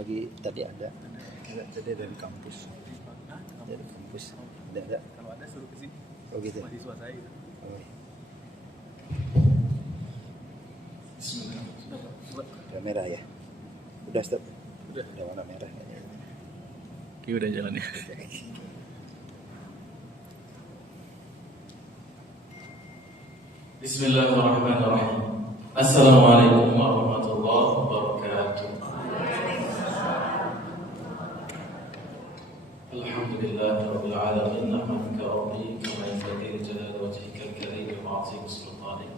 Pagi tadi ada. Jadi dari kampus. Dari kampus. Ada. Kalau ada suruh ke sini. Oh gitu. Mahasiswa saya gitu. Oh, iya. Bismillah. Udah merah ya. Udah stop. Udah. Udah warna merah. Oke, udah jalan ya. Bismillahirrahmanirrahim. Assalamualaikum warahmatullahi wabarakatuh. Alhamdulillahirabbil alamin. Nahmaduka rabbi kama yanbaghi li jalali wajhikal karim wa 'azimi sultanik.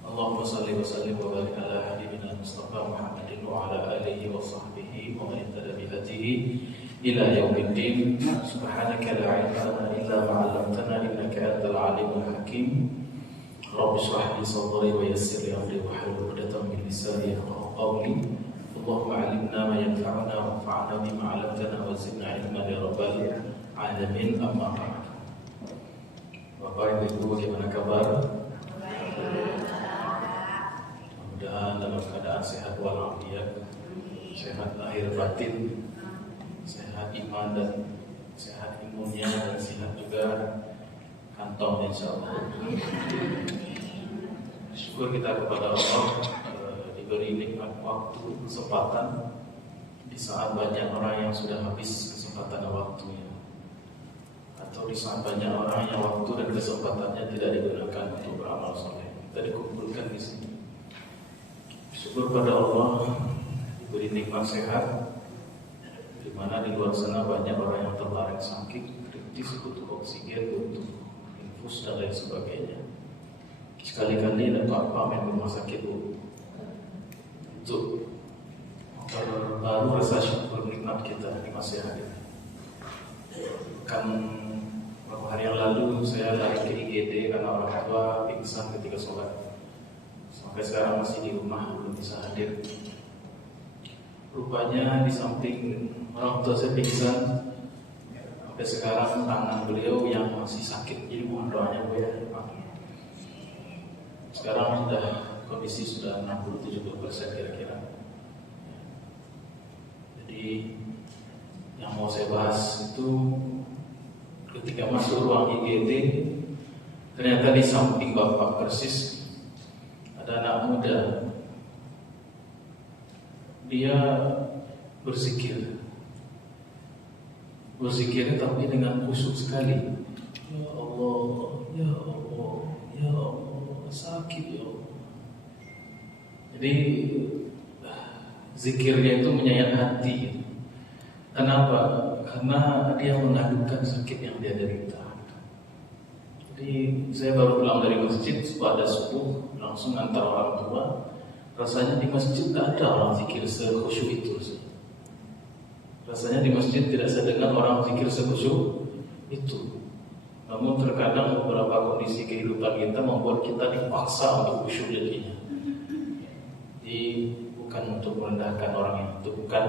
Allahumma shalli wa sallim wa barik ala habibina Mustafa Muhammadin wa ala alihi wa sahbihi wa man ihtada bi hadihi ila yaumiddin. Subhanaka la ilma lana illa ma 'allamtana innaka antal alimul hakim. Rabbi shrah li sadri wa yassir li amri wa hlul 'uqdatam min lisani yafqahu qawli. Allahumma 'allimna ma yanfa'una wanfa'na bima 'allamtana wa zidna 'ilman ya rabbal alamin. Amma ba'd. Bapak Ibu, bagaimana kabar? Mudah-mudahan dalam keadaan sehat walafiat, sehat lahir batin, sehat iman dan sehat imunnya, dan sehat juga kantong insyaallah. Syukur kita kepada Allah diberi nikmat waktu, kesempatan di saat banyak orang yang sudah habis kesempatan dan waktunya, atau di saat banyak orang yang waktu dan kesempatannya tidak digunakan untuk beramal soleh. Kita dikumpulkan di sini. Syukur pada Allah diberi nikmat sehat, di mana di luar sana banyak orang yang terbaring sakit, kritis, butuh oksigen, butuh infus dan lain sebagainya. Sekali-kali ada apa main rumah sakit Bu, untuk baru rasa syukur nikmat kita di masa hari ini. Kan beberapa hari yang lalu saya lari ke IGD karena orang tua pingsan ketika sholat. Sampai sekarang masih di rumah, belum bisa hadir. Rupanya di samping orang tua saya pingsan, sampai sekarang tangan beliau yang masih sakit. Jadi mohon doanya Bu ya. Sekarang kondisi sudah 60-70% kira-kira. Jadi yang mau saya bahas itu, ketika masuk ruang IGD, ternyata di samping bapak persis ada anak muda. Dia berzikir tapi dengan khusyuk sekali. Ya Allah, ya Allah, ya Allah, sakit ya Allah. Jadi zikirnya itu menyayat hati. Kenapa? Karena dia mengadukan sakit yang dia derita. Jadi saya baru pulang dari masjid pada subuh, langsung antar orang tua. Rasanya di masjid tidak ada orang zikir sekhusyuk itu. Rasanya di masjid tidak saya dengar orang zikir sekhusyuk itu. Namun terkadang beberapa kondisi kehidupan kita membuat kita dipaksa untuk khusyuk jadinya. Jadi bukan untuk merendahkan orang yang itu, bukan.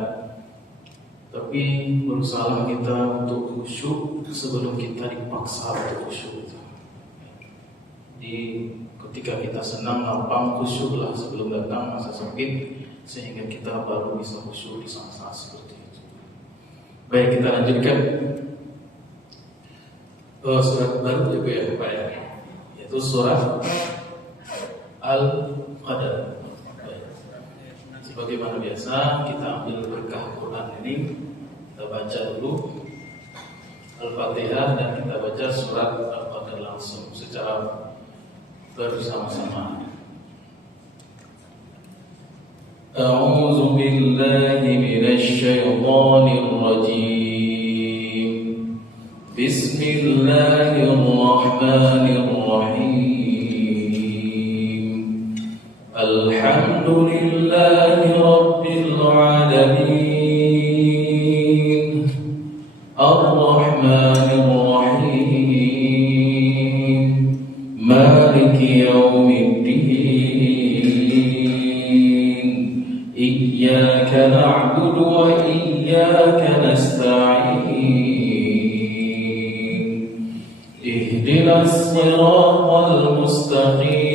Tapi berusaha kita untuk khusyuk sebelum kita dipaksa untuk khusyuk itu. Jadi ketika kita senang, lapang, khusyuklah sebelum datang masa sakit, sehingga kita baru bisa khusyuk di saat-saat seperti itu. Baik, kita lanjutkan. Surat baru juga ya Pak ya, yaitu surat Al-Qadar. Sebagaimana biasa kita ambil berkah Quran ini, kita baca dulu Al-Fatihah dan kita baca surat Al-Qadar langsung secara bersama-sama. A'udzu billahi minasy syaithanir rajim. Bismillahirrahmanirrahim. Alhamdulillahi rabbil alamin. Ar-Rahmanir Rahim. Maliki yaumiddin. Iyyaka na'budu wa iyyaka nasta'in. Ihdinas siratal mustaqim.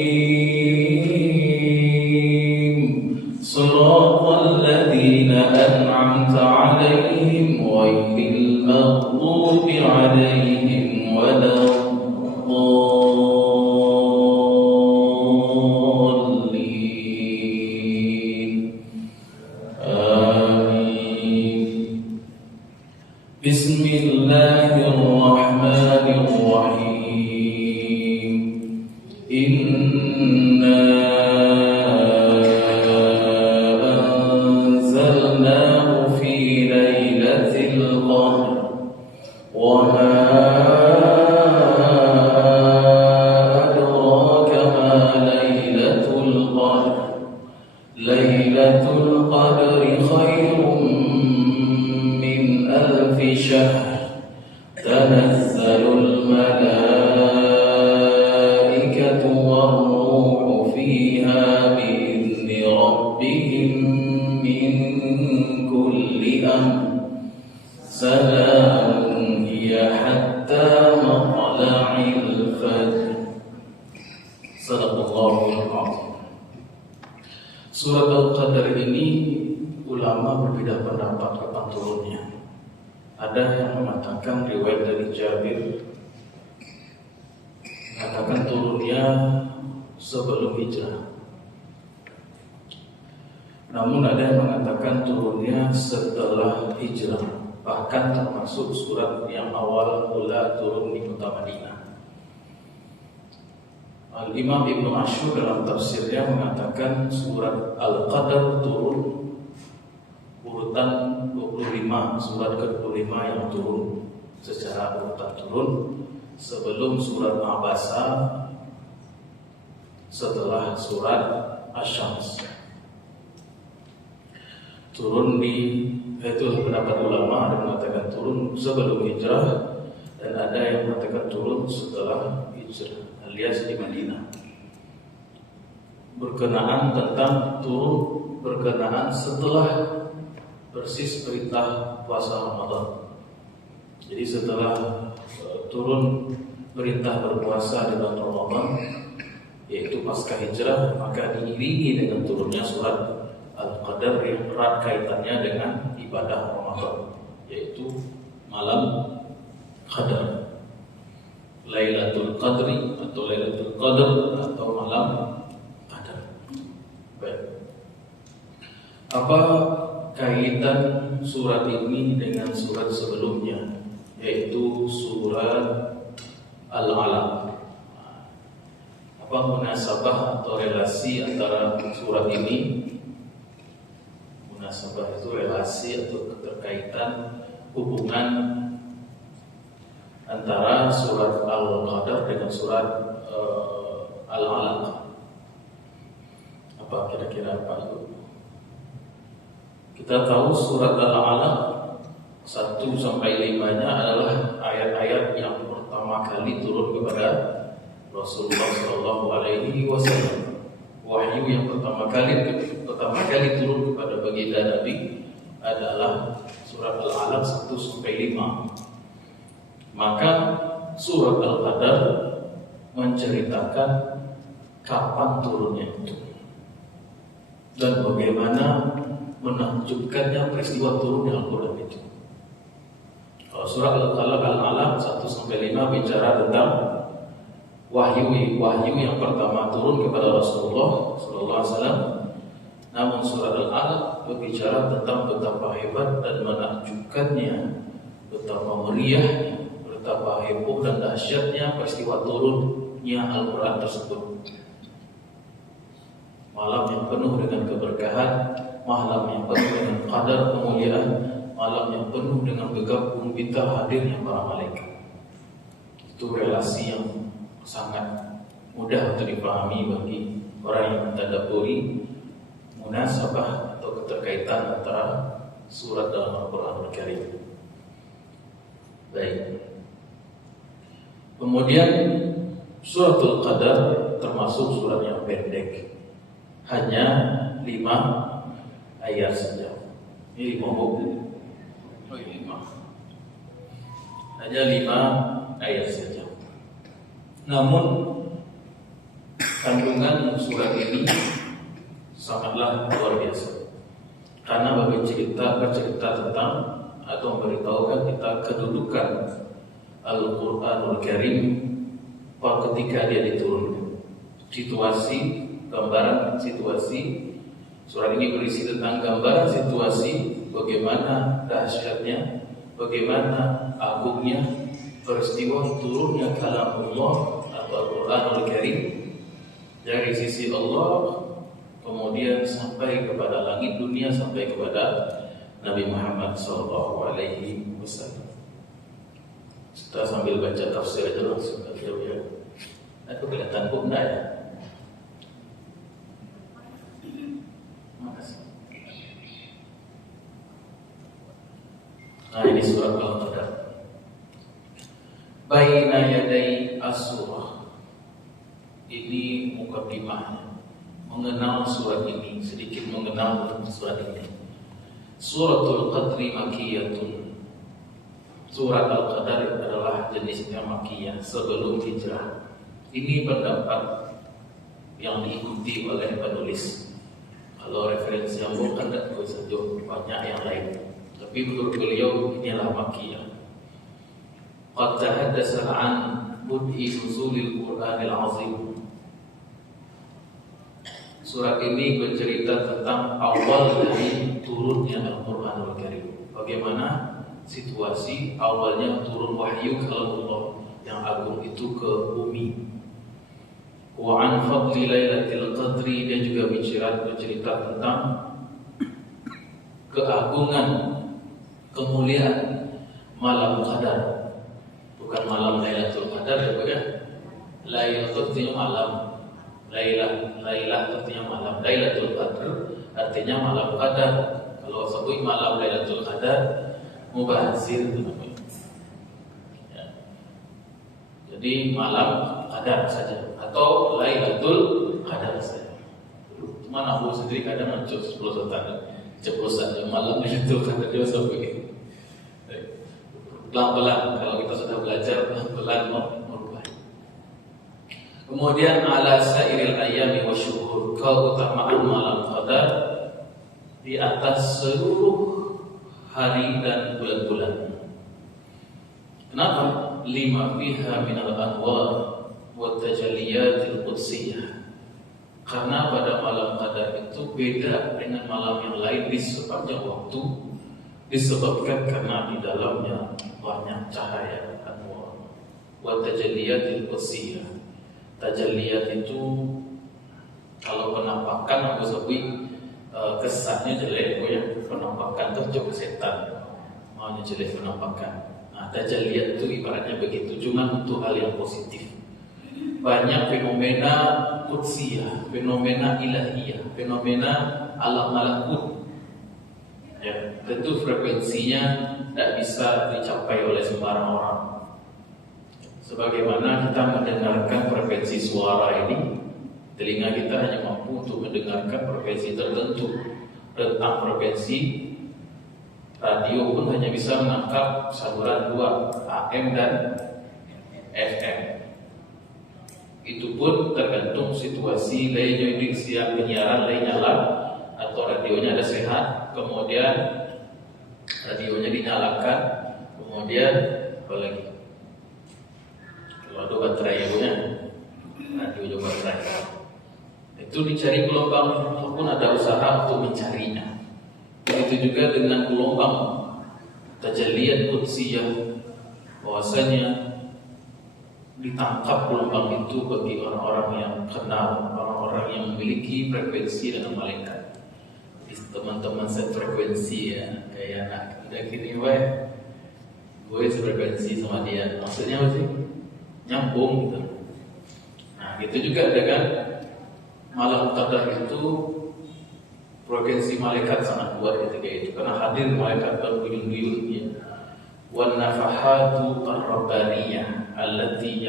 Siratal ladzina الذين أنعمت عليهم غير المغضوب عليهم ولا الضالين آمين. بسم الله الرحمن الرحيم. إنا أنزلناه في ليلة القدر وما أدراك ما ليلة القدر. ليلة القدر خير من 1000 شهر. تنزل الملائكة والروح فيها بإذن ربهم من كل أمر. سلام هي حتى مطلع الفجر. Sadaqallahul Azim. Surat Al-Qadar ini ulama berbeda pendapat kapan turunnya. Ada yang mengatakan riwayat dari Jabir mengatakan turunnya sebelum hijrah. Namun ada yang mengatakan turunnya setelah hijrah, bahkan termasuk surat yang awal mula turun di kota Madinah. Al-Imam Ibnu Ashur dalam tafsirnya mengatakan surat Al-Qadar turun urutan 25, surat ke-25 yang turun secara urutan turun sebelum surat Abasa, setelah surat Asy-Syams. Turun di itu pendapat ulama, ada yang mengatakan turun sebelum hijrah dan ada yang mengatakan turun setelah hijrah alias di Madinah. Berkenaan tentang turun berkenaan setelah persis perintah puasa Ramadan. Jadi setelah turun perintah berpuasa di bulan Ramadan, yaitu pasca hijrah, maka diiringi dengan turunnya surat Al-Qadar yang erat kaitannya dengan ibadah Ramadan, yaitu malam Qadar, Lailatul Qadri atau Lailatul Qadar atau malam Qadar. Baik. Apa kaitan surat ini dengan surat sebelumnya, yaitu surat Al-Alaq? Apa munasabah atau relasi antara surat ini? Munasabah itu relasi atau keterkaitan hubungan antara surat Al-Qadar dengan surat Al-Alaq. Apa kira-kira apa itu? Kita tahu surat Al-Alaq 1-5-nya adalah ayat-ayat yang pertama kali turun kepada Rasulullah SAW. Wahyu yang pertama kali turun kepada baginda Nabi adalah surat Al-Alaq 1-5. Maka surat Al-Qadar menceritakan kapan turunnya itu dan bagaimana menakjubkannya peristiwa turunnya Al-Quran itu. Kalau surat Al-Alaq 1-5 bicara tentang wahyu yang pertama turun kepada Rasulullah SAW. Namun surat Al-Alaq berbicara tentang betapa hebat dan menakjubkannya, betapa meriahnya, betapa heboh dan dahsyatnya peristiwa turunnya Al-Quran tersebut. Malam yang penuh dengan keberkahan, malam yang penuh dengan qadar kemuliaan, malam yang penuh dengan bergabung bintang hadirnya para malaikat. Itu relasi yang sangat mudah untuk dipahami bagi orang yang mentadabburi munasabah atau keterkaitan antara surat dalam Al-Quran Al-Karim. Baik. Kemudian suratul Qadar termasuk surat yang pendek, hanya 5 ayat saja. Ini 5 buku. Oh ini 5. Hanya 5 ayat saja. Namun kandungan surat ini sangatlah luar biasa. karena bercerita tentang atau memberitahukan kita kedudukan Al-Quranul Karim ketika dia diturunkan. Situasi, gambaran situasi. Surat ini berisi tentang gambaran situasi bagaimana dahsyatnya, bagaimana agungnya peristiwa turunnya kalamullah atau Al-Quranul Karim dari sisi Allah, kemudian sampai kepada langit dunia, sampai kepada Nabi Muhammad SAW. Kita sambil baca tafsir aja langsung ya. Aku kelihatan pun enggak ya? Makasih. Nah, ini surat Al-Qadar. Baina yaday as-surah. Ini mukaddimahnya. Mengenal surat ini, sedikit mengenal surat ini. Suratul Qadri Makkiyatun. Surat Al-Qadar adalah jenisnya Makkiyah, sebelum hijrah. Ini pendapat yang diikuti oleh penulis. Kalau referensi yang bukan tidak saja banyak yang lain. Tapi menurut beliau inilah Makkiyah. Qad tahaddatsa an bud'i nuzulil Qur'anil Azim. Surat ini bercerita tentang awal dari turunnya Al-Quranul Karim. Bagaimana situasi awalnya turun wahyu kalamullah yang agung itu ke bumi. Wa an fadli lailatul qadri, dia juga bercerita tentang keagungan, kemuliaan malam qadar. Bukan malam Lailatul Qadar ya. Lailatul artinya malam. Lailah artinya malam. Lailatul Qadar artinya malam qadar. Kalau sebut malam Lailatul Qadar mubazir ya. Jadi malam qadar saja atau Lailatul Qadar saja. Cuma aku sendiri kadang ceplosan malam Lailatul Qadar dia sampai pelan-pelan. Kalau kita sudah belajar pelan-pelan merubah. Kemudian ala sairil ayami wa syuhur, keutamaan malam qadar di atas seluruh hari dan bulan-bulan. Kenapa? Lima fiha minal anwar wa tajalliyatil qudsiyah. Karena pada malam qadar itu beda dengan malam yang lain di sepanjang waktu, disebabkan karena di dalamnya banyak cahaya anwar. Wa tajalliyatil qudsiyah. Tajalliyat itu kalau penampakan aku sebut kesannya jelek ya, penampakan terjauh setan. Maunya jelek penampakan. Nah, tajalliyat itu ibaratnya begitu, cuma untuk hal yang positif. Banyak fenomena qudsiyah, fenomena ilahiyah, fenomena alam malakut. Ya, tentu frekuensinya tidak bisa dicapai oleh sembarang orang. Sebagaimana kita mendengarkan frekuensi suara ini, telinga kita hanya mampu untuk mendengarkan frekuensi tertentu. Tentang frekuensi radio pun hanya bisa menangkap saluran 2, AM dan FM. Itu pun tergantung situasi lainnya, siap penyiaran lain nyala atau radionya ada sehat, kemudian radionya dinyalakan, kemudian apa lagi? Kalau ada baterainya, radio juga baterai. Itu dicari gelombang, walaupun ada usaha untuk mencarinya. Begitu juga dengan gelombang tajalliyat qudsiyah, bahwasanya ditangkap gelombang itu bagi orang-orang yang kenal, orang-orang yang memiliki frekuensi dengan malaikat. Teman-teman sefrekuensi ya, kayak anak udah gini gue sefrekuensi sama dia. Maksudnya apa sih? Nyambung gitu. Nah, gitu juga dengan malam qadar itu frekuensi malaikat sangat kuat ketika itu, karena hadir malaikat berduyun-duyun ya. Wan nafahatu ar-rabbaniyah allati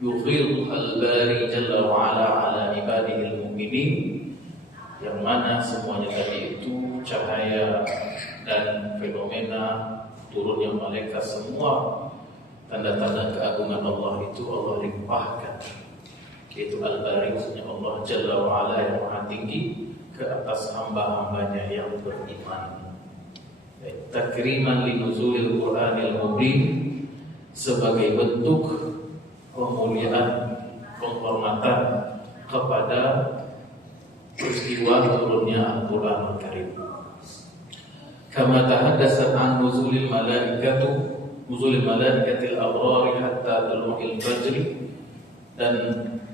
yughilha al-bari jalla wa ala ala ibadihi al-mu'minin, yang mana semuanya tadi itu cahaya dan fenomena turunnya malaikat, semua tanda-tanda keagungan Allah itu Allah limpahkan. Yaitu Al-Bari, maksudnya Allah Jalla wa Ala yang maha tinggi, ke atas hamba-hambanya yang beriman. Takriman li nuzulil Qur'anil Mubin, sebagai bentuk pemuliaan, penghormatan kepada peristiwa turunnya Al-Qur'anul Karim. Kama tahaddatsa an nuzulil malaikatil abrar hatta tulu'il fajr, dan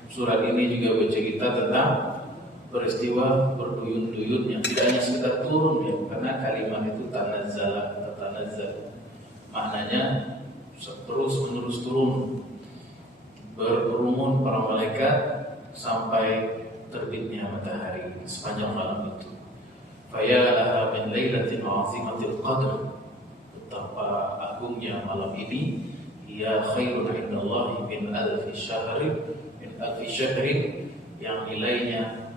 surat ini juga bercerita tentang peristiwa berduyun-duyun yang tidak hanya sekedar turun ya, karena kalimat itu tanazzal, maknanya terus menerus turun, berkerumun para malaikat sampai terbitnya matahari sepanjang malam itu. Faya laha min lailatin 'azimatil qadr, betapa agungnya malam ini. Ya khairun indallahi min alfi syahrin, yang nilainya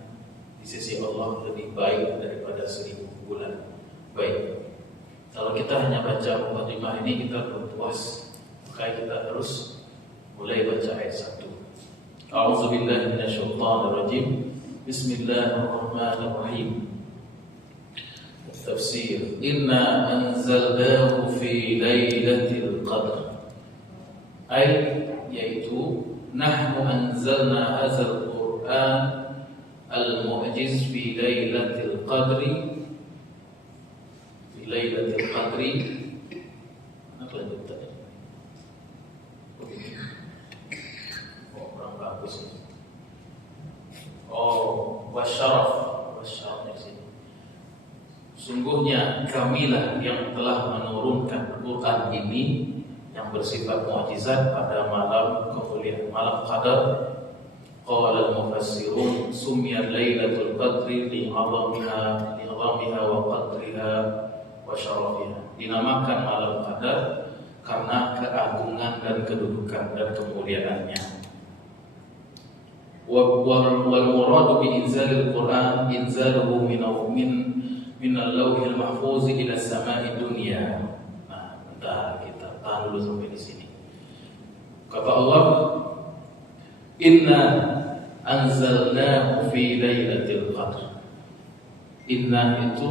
di sisi Allah lebih baik daripada 1000 bulan. Baik, kalau kita hanya baca mukadimah ini kita belum puas, maka kita terus mulai baca ayat 1. A'udzubillahi minasyaitonirrajim. Bismillahirrahmanirrahim. Tafsir. Inna anzalnahu fi lailatul qadr. Yaitu nahnu anzalna hadzal Qur'an al-mu'jiz fi lailatul qadri. Fi lailatul qadri. Mana kelanjutannya? Kurang bagus. Wasyarafnya sini. Sungguhnya kamilah yang telah menurunkan Quran ini yang bersifat mukjizat pada malam kemuliaan, malam Qadar. Qala al-mufassirun sumiyat lailatul qadri li'azamiha wa qadriha wa syarafiha. Dinamakan malam Qadar karena keagungan dan kedudukan dan kemuliaannya. Wal muradu bi inzalil Quran inzaluhu min al-lawhil mahfuz ila samai dunya. Nah, kita tahan dulu sampai di sini. Kata Allah, inna anzalnahu fi lailatul qadr. Inna itu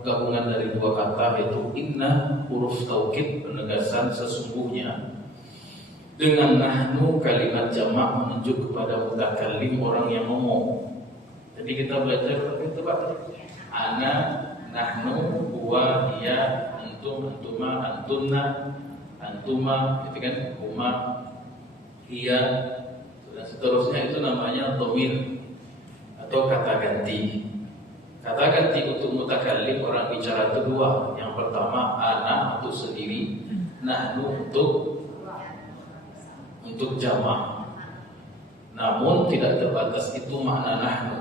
gabungan dari dua kata, yaitu inna huruf taukid penegasan sesungguhnya, dengan nahnu kalimat jamak menunjuk kepada mutakallim, orang yang ngomong. Jadi kita belajar itu ana, nahnu, huwa, hiya, antum, antuma, antunna, antuma, itu kan huma, hiya, dan seterusnya. Itu namanya dhamir atau kata ganti. Kata ganti untuk mutakallim, orang bicara itu dua. Yang pertama ana untuk sendiri, nahnu untuk jamak. Namun tidak terbatas itu makna nahnu.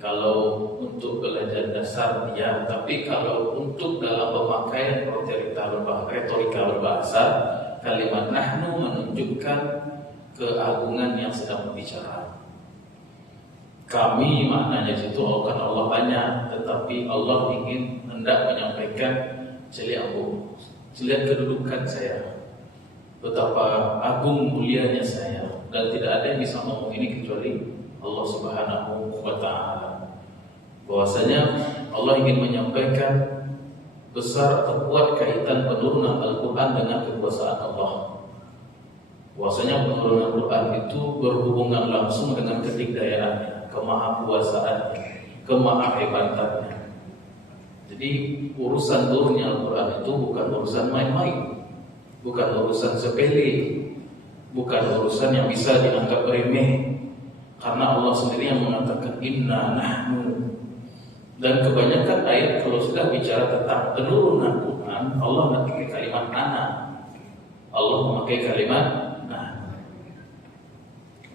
Kalau untuk belajar dasar ya, tapi kalau untuk dalam pemakaian retorika berbahasa, kalimat nahnu menunjukkan keagungan yang sedang berbicara. Kami maknanya situ bukan Allah banyak, tetapi Allah ingin hendak menyampaikan lihat kedudukan saya, betapa agung mulianya saya, dan tidak ada yang bisa ngomong ini kecuali Allah Subhanahu wa ta'ala. Bahwasanya Allah ingin menyampaikan besar atau kuat kaitan penurunan Al-Quran dengan kekuasaan Allah. Bahwasanya penurunan Al-Quran itu berhubungan langsung dengan kedikdayaannya, kemahakuasaannya, kemahahebatannya. Jadi urusan turunnya Al-Quran itu bukan urusan main-main, bukan urusan sepele, bukan urusan yang bisa dianggap remeh, karena Allah sendiri yang mengatakan inna nahnu. Dan kebanyakan ayat kalau sudah bicara tentang penurunan Quran, Allah memakai kalimat ana. Allah memakai kalimat nah.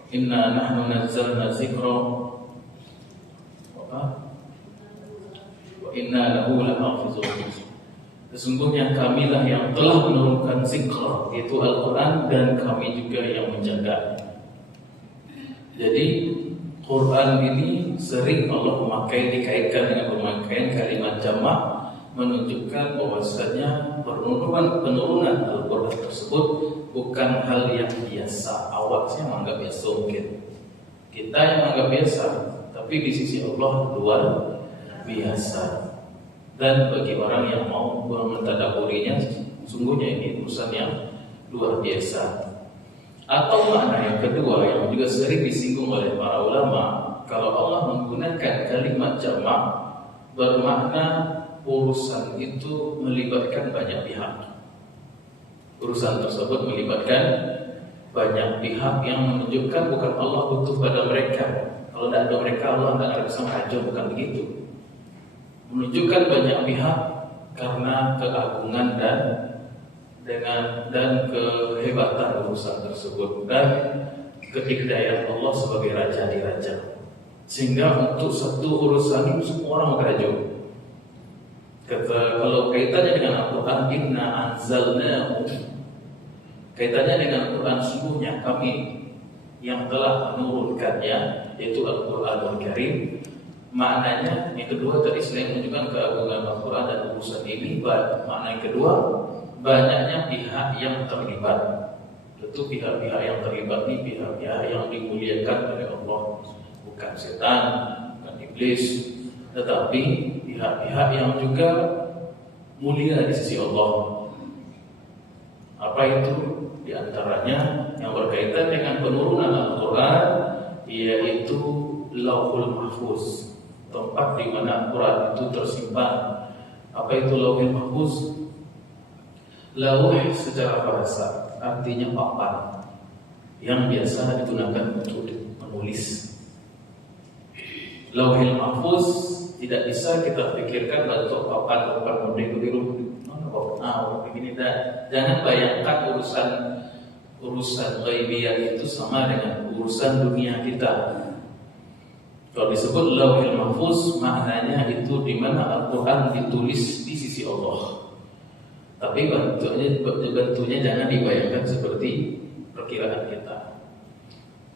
Inna nahnu nazzalna dzikra wa inna lahu lahafizun. Sesungguhnya kamilah yang telah menurunkan zikr, yaitu Al-Quran, dan kami juga yang menjaga. Jadi Quran ini sering Allah dikaitkan dengan pemakaian kalimat jamak, menunjukkan bahwasanya penurunan Al-Quran tersebut bukan hal yang biasa. Awak sih menganggap biasa mungkin, kita yang menganggap biasa, tapi tapi di sisi Allah luar biasa. Dan bagi orang yang mau mentadabburinya, sungguhnya ini urusan yang luar biasa. Atau makna yang kedua yang juga sering disinggung oleh para ulama, kalau Allah menggunakan kalimat jamak bermakna urusan itu melibatkan banyak pihak. Urusan tersebut melibatkan banyak pihak yang menunjukkan bukan Allah butuh pada mereka. Kalau tidak ada mereka, Allah tidak bisa menghajar, bukan begitu. Menunjukkan banyak pihak karena keagungan dan kehebatan urusan tersebut dan keikdayaan Allah sebagai raja di raja. Sehingga untuk satu urusan ini semua orang mengkaji. Kalau kaitannya dengan Al-Quran, inna anzalnahu, kaitannya dengan Al-Quran, sungguhnya kami yang telah menurunkannya, yaitu Al-Quranul Karim. Maknanya yang kedua tadi selain menunjukkan keagungan Al-Quran dan urusan ini, makna yang kedua banyaknya pihak yang terlibat. Tentu pihak-pihak yang terlibat ini pihak-pihak yang dimuliakan oleh Allah, bukan setan, bukan iblis, tetapi pihak-pihak yang juga mulia di sisi Allah. Apa itu? Di antaranya yang berkaitan dengan penurunan Al-Quran, yaitu Lauhul Mahfuz, tempat di mana Al-Quran itu tersimpan. Apa itu Lauhul Mahfuz? Lauh secara bahasa artinya papan yang biasa digunakan untuk menulis. Lauhul Mahfuz tidak bisa kita pikirkan bentuk papan model biru. Begini dah. Jangan bayangkan urusan ghaibiyah itu sama dengan urusan dunia kita. Kalau disebut Lauhul Mahfuz, maknanya itu di mana Al-Quran ditulis di sisi Allah. Tapi bentuknya jangan dibayangkan seperti perkiraan kita.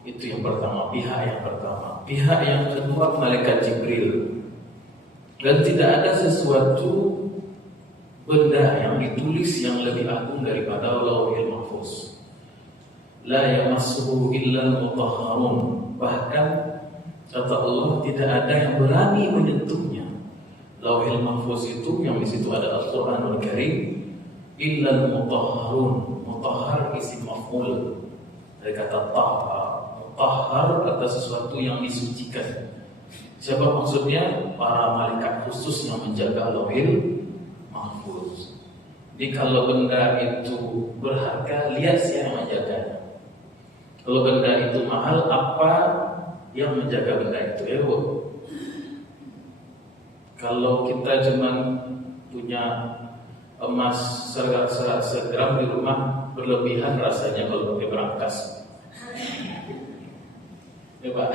Itu yang pertama, pihak yang pertama. Pihak yang kedua, malaikat Jibril. Dan tidak ada sesuatu benda yang ditulis yang lebih agung daripada Lauhul Mahfuz. La yamassuhu illal mutahharun. Bahkan kata Allah, tidak ada yang berani menyentuhnya. Lauhul Mahfuz itu yang di situ ada Al-Quranul Karim, illal mutahharun. Mutahhar isim maf'ul dari kata tahhar. Mutahhar atas sesuatu yang disucikan. Siapa maksudnya? Para malaikat khusus yang menjaga Lauhul Mahfuz. Jadi kalau benda itu berharga, lihat siapa yang menjaganya. Kalau benda itu mahal, apa yang menjaga benda itu? Kalau kita cuma punya emas segram di rumah, berlebihan rasanya kalau pakai berangkas. Ya Pak,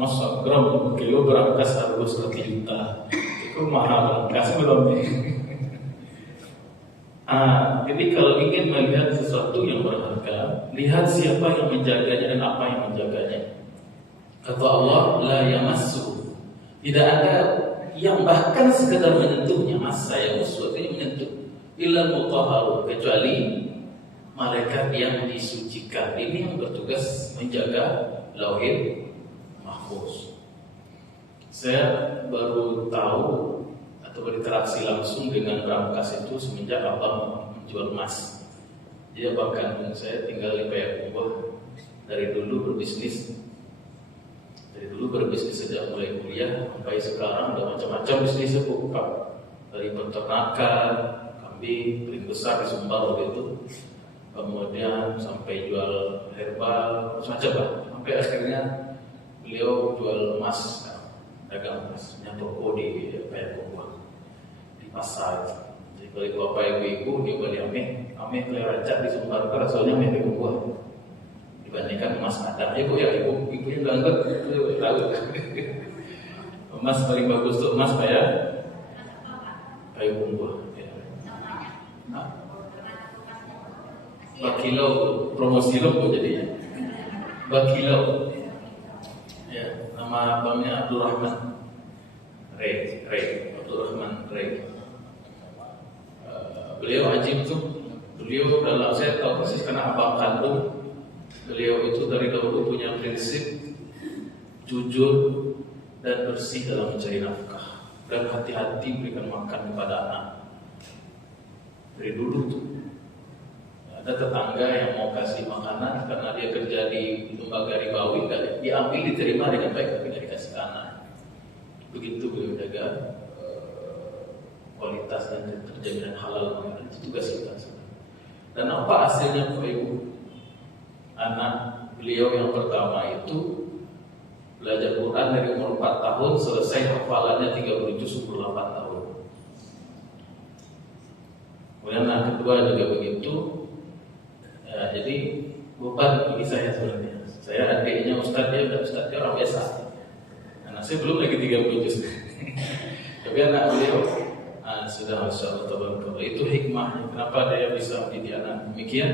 emas segram kilo berangkas harus 1 juta. Itu mahal berangkas belum nih. Jadi kalau ingin melihat sesuatu yang berharga, lihat siapa yang menjaganya dan apa yang menjaganya. Kata Allah, la yamassu. Tidak ada yang bahkan sekedar menyentuhnya, masa yang sesuatu yang menyentuh, illa mutahharun, kecuali malaikat yang disucikan. Ini yang bertugas menjaga Lauhul Mahfuz. Saya baru tahu atau berinteraksi langsung dengan berangkas itu semenjak abang menjual emas. Dia bahkan saya tinggal di Payakumbuh. Dari dulu berbisnis sejak mulai kuliah sampai sekarang udah macam-macam bisnis saya buka. Dari peternakan, kambing, paling besar di Sumbar begitu. Kemudian sampai jual herbal, macam-macam lah. Sampai akhirnya beliau jual emas, dagang emas, punya toko di Payakumbuh, di pasar. Jadi kalau bapak ibu-ibu dia beli ame keleracat di Sumbar, soalnya ame Payakumbuh. Dibandingkan emas ada, ibu yang ganggut tahu. Emas paling bagus tuh emas Payakumbuh. Bakilo promosi lo jadinya. Bakilo. Ya, nama abangnya Abdul Rahman Ray. Beliau ajib tuh. Beliau dalam saya tahu persis karena abang kandung. Beliau itu dari dahulu punya prinsip jujur dan bersih dalam mencari nafkah, dan hati-hati berikan makan kepada anak. Dari dulu tuh ada tetangga yang mau kasih makanan karena dia kerja di lembaga ribawi, diambil diterima dengan baik tapi nggak dikasih ke anak. Begitu beliau jaga kualitas dan terjaminan halal makanan, itu tugas kita. Dan apa hasilnya Bapak Ibu? Anak beliau yang pertama itu belajar Quran dari umur 4 tahun, selesai hafalannya 30 juz umur 8 tahun. Kemudian anak kedua juga begitu. Ya, jadi beban bagi saya sebenarnya. Saya adiknya Ustadz, dia udah Ustadz, dia orang biasa. Anak saya belum lagi 30 juz. Tapi anak beliau sudah Masya Allah. Itu hikmahnya. Kenapa dia bisa mendidik anak demikian?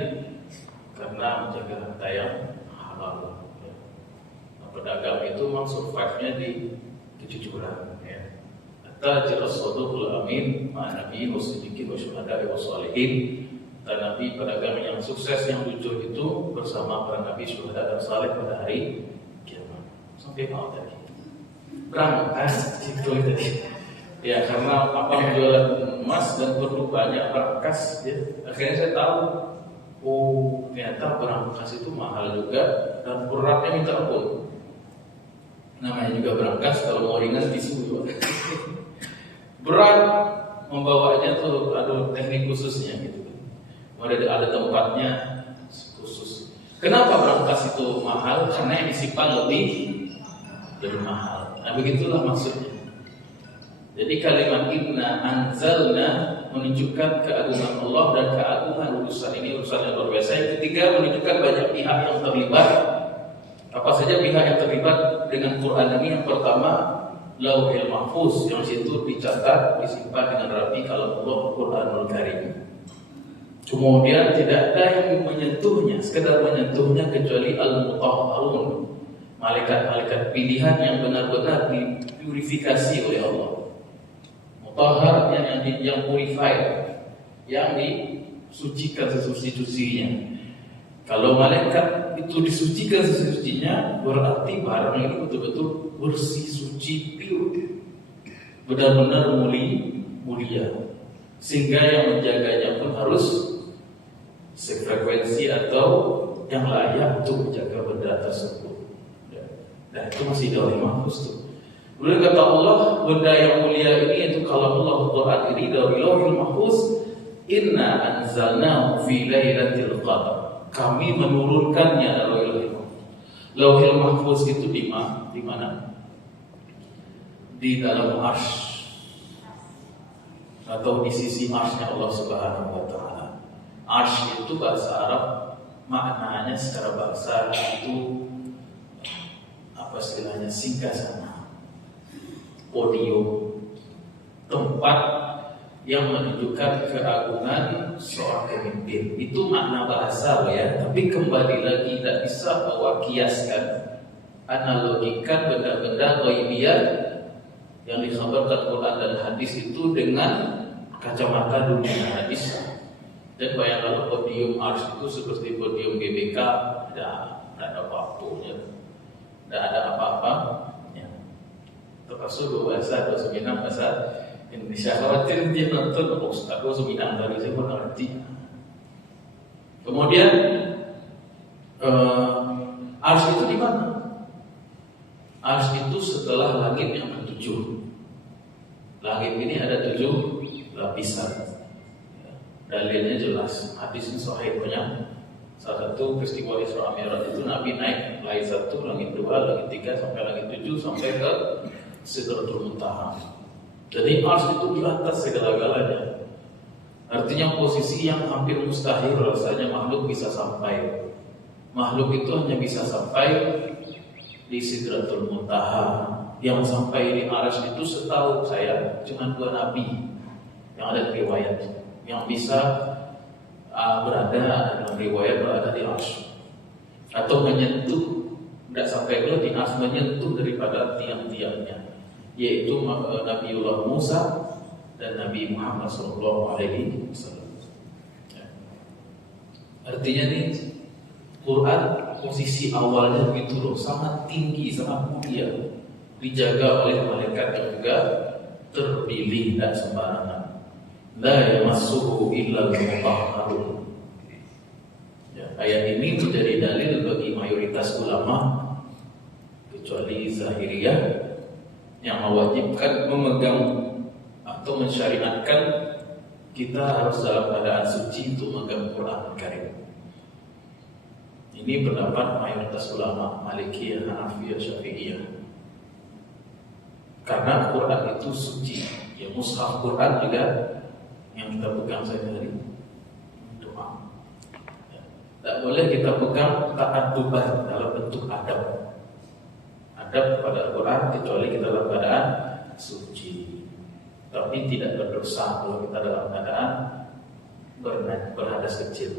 Karena menjaga harta yang halal. Ya. Nah, pedagang itu memang survive-nya di kejujuran. Ya. Tajir as-saduqul amin ma'anabi wassidiki wa syuhada'i wa sholihin. Dan Nabi pedagang yang sukses, yang jujur itu bersama para Nabi, syuhada dan saleh pada hari kiamat. Sampai mau tadi berangkat gitu tadi. Ya karena apa menjual emas dan perlu banyak berangkas ya. Akhirnya saya tahu, oh ternyata berangkas itu mahal juga dan beratnya minta ampun. Namanya juga berangkas, kalau mau ringan tisu juga. Berat membawanya tuh ada teknik khususnya gitu. Ada tempatnya khusus. Kenapa berangkas itu mahal? Karena yang disimpan lebih mahal. Nah begitulah maksudnya. Jadi kalimat inna anzalna menunjukkan keagungan Allah dan keagungan urusan ini, urusan yang luar biasa. Yang ketiga menunjukkan banyak pihak yang terlibat. Apa saja pihak yang terlibat dengan Quran ini? Yang pertama Lauhil Mahfuz, yang situ dicatat, disimpan dengan rapi kalau Allah Quranul Karim. Kemudian tidak ada yang menyentuhnya, sekedar menyentuhnya kecuali al-mutahharun, malaikat-malaikat pilihan yang benar-benar dipurifikasi oleh Allah. Mutahhar yang purified, yang disucikan sesuci-sucinya. Kalau malaikat itu disucikan sesuci-sucinya, berarti barang itu betul-betul bersih, suci, pure, benar-benar mulia. Sehingga yang menjaganya pun harus sefrekuensi atau yang layak untuk menjaga benda tersebut. Dan itu masih di Lauhul Mahfuz tuh. Kemudian kata Allah, benda yang mulia ini itu kalau Allah Quran ini dari Lauhul Mahfuz, inna anzalnahu fi lailatul qadar. Kami menurunkannya dari Lauhul Mahfuz. Lauhul Mahfuz itu di mana? Di dalam arsy atau di sisi arsy-nya Allah Subhanahu wa taala. Arsy itu bahasa Arab, maknanya secara bahasa itu apa istilahnya, singgasana, podium, tempat yang menunjukkan keagungan seorang pemimpin. Itu makna bahasa ya, tapi kembali lagi tidak bisa bawa kiaskan, analogikan benda-benda ghaibiyah yang dikhabarkan Quran dan hadis itu dengan kacamata dunia hadis. Dan bayangkan podium arsy itu seperti podium GBK, tidak ada apa-apanya, tidak ada apa-apa. Ya. Termasuk bahasa seminar bahasa Indonesia. Khawatir dia nonton Ustaz seminar dari saya pun ngerti. Kemudian arsy itu di mana? Arsy itu setelah langit yang ketujuh. Langit ini ada 7 lapisan. Dalilnya jelas, hadisnya sahih banyak. Salah satu peristiwa Isra Mi'raj itu Nabi naik langit 1, langit 2, langit 3 sampai langit 7 sampai ke Sidratul Muntaha. Jadi arsy itu di atas segala-galanya. Artinya posisi yang hampir mustahil rasanya makhluk bisa sampai. Makhluk itu hanya bisa sampai di Sidratul Muntaha. Yang sampai di arsy itu setahu saya cuma 2 nabi yang ada di riwayat yang bisa berada dalam riwayat berada di arsy atau menyentuh, tidak sampai ke di arsy, menyentuh daripada tiang-tiangnya, yaitu Nabiullah Musa dan Nabi Muhammad SAW. Artinya nih Quran posisi awalnya begitu loh, sangat tinggi, sangat mulia, dijaga oleh malaikat yang juga terpilih dan sembarangan. La yamassuhu illal mutahharun. Ya, ayat ini menjadi dalil bagi mayoritas ulama kecuali Zahiriyah yang mewajibkan memegang atau mensyariatkan kita harus dalam keadaan suci untuk memegang Quran Karim. Ini pendapat mayoritas ulama Malikiyah, Hanafiyah, Syafi'iyah. Karena Quran itu suci. Ya, mushaf Quran juga yang kita pegang sehari-hari doa. Ya, tak boleh kita pegang ta'adduban dalam bentuk adab. Adab kepada Al-Quran kecuali kita dalam keadaan suci. Tapi tidak berdosa kalau kita dalam keadaan berhadas kecil.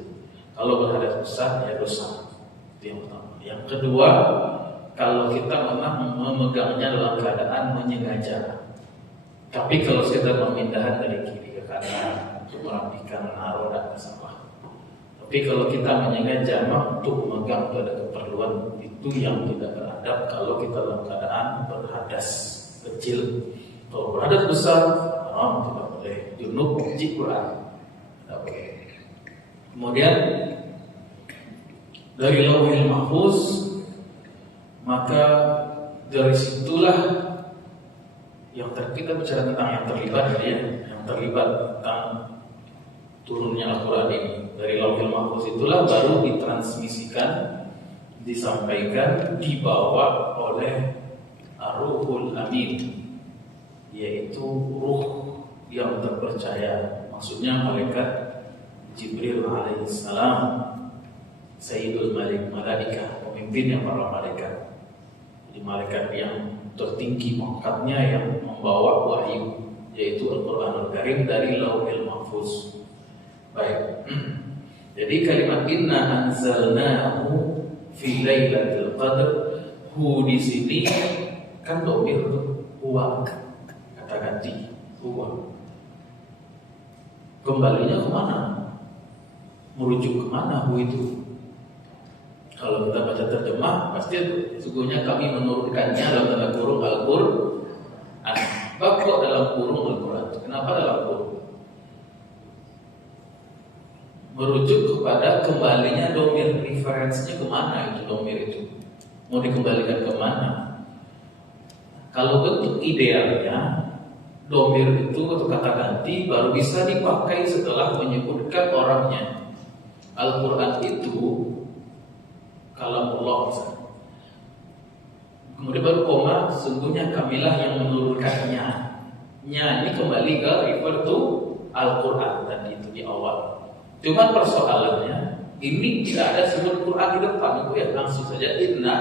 Kalau berhadas besar ya dosa. Itu yang pertama. Yang kedua, kalau kita memang memegangnya dalam keadaan menyengaja. Tapi kalau kita memindahkan dari kiri ke kanan untuk merapikan, menaruh dan sampah. Tapi kalau kita menyengaja untuk memegang pada keperluan itu yang tidak beradab kalau kita dalam keadaan berhadas kecil. Kalau berhadas besar, tidak boleh. Junub wajib Quran. Tidak boleh. Kemudian dari Lauhil Mahfuz, maka dari situlah kita bicara tentang yang terlibat ya, yang terlibat tentang turunnya Al-Quran ini. Dari Lauhil Mahfuz itulah baru ditransmisikan, disampaikan, dibawa oleh Ar-Ruhul Amin, yaitu ruh yang terpercaya. Maksudnya malaikat Jibril alaihissalam, Sayyidul Malaikah, pemimpin yang para malaikat. Jadi malaikat yang tertinggi pangkatnya yang membawa wahyu, yaitu Al-Quranul Karim dari Lauhil Mahfuz. Baik. Jadi kalimat inna anzalnahu fi lailatul qadr, hu di sini kan dhamir huwa, kata ganti huwa. Kembalinya kemana? Merujuk kemana hu itu? Kalau kita baca terjemah, pasti sesungguhnya kami menurunkannya dalam tanda kurung Al-Quran. Kok dalam kurung Al-Quran? Kenapa dalam kurung? Merujuk kepada kembalinya domir, referensinya kemana itu domir itu? Mau dikembalikan kemana? Kalau bentuk idealnya, domir itu atau kata ganti baru bisa dipakai setelah menyebutkan orangnya. Al-Quran itu kalam Allah misalnya. Kemudian baru koma, sungguhnya kamilah yang menurunkannya. Nya ini kembali ke refer to Al-Quran tadi itu di awal. Cuma persoalannya ini tidak ada sebut Quran di depan, itu ya langsung saja inna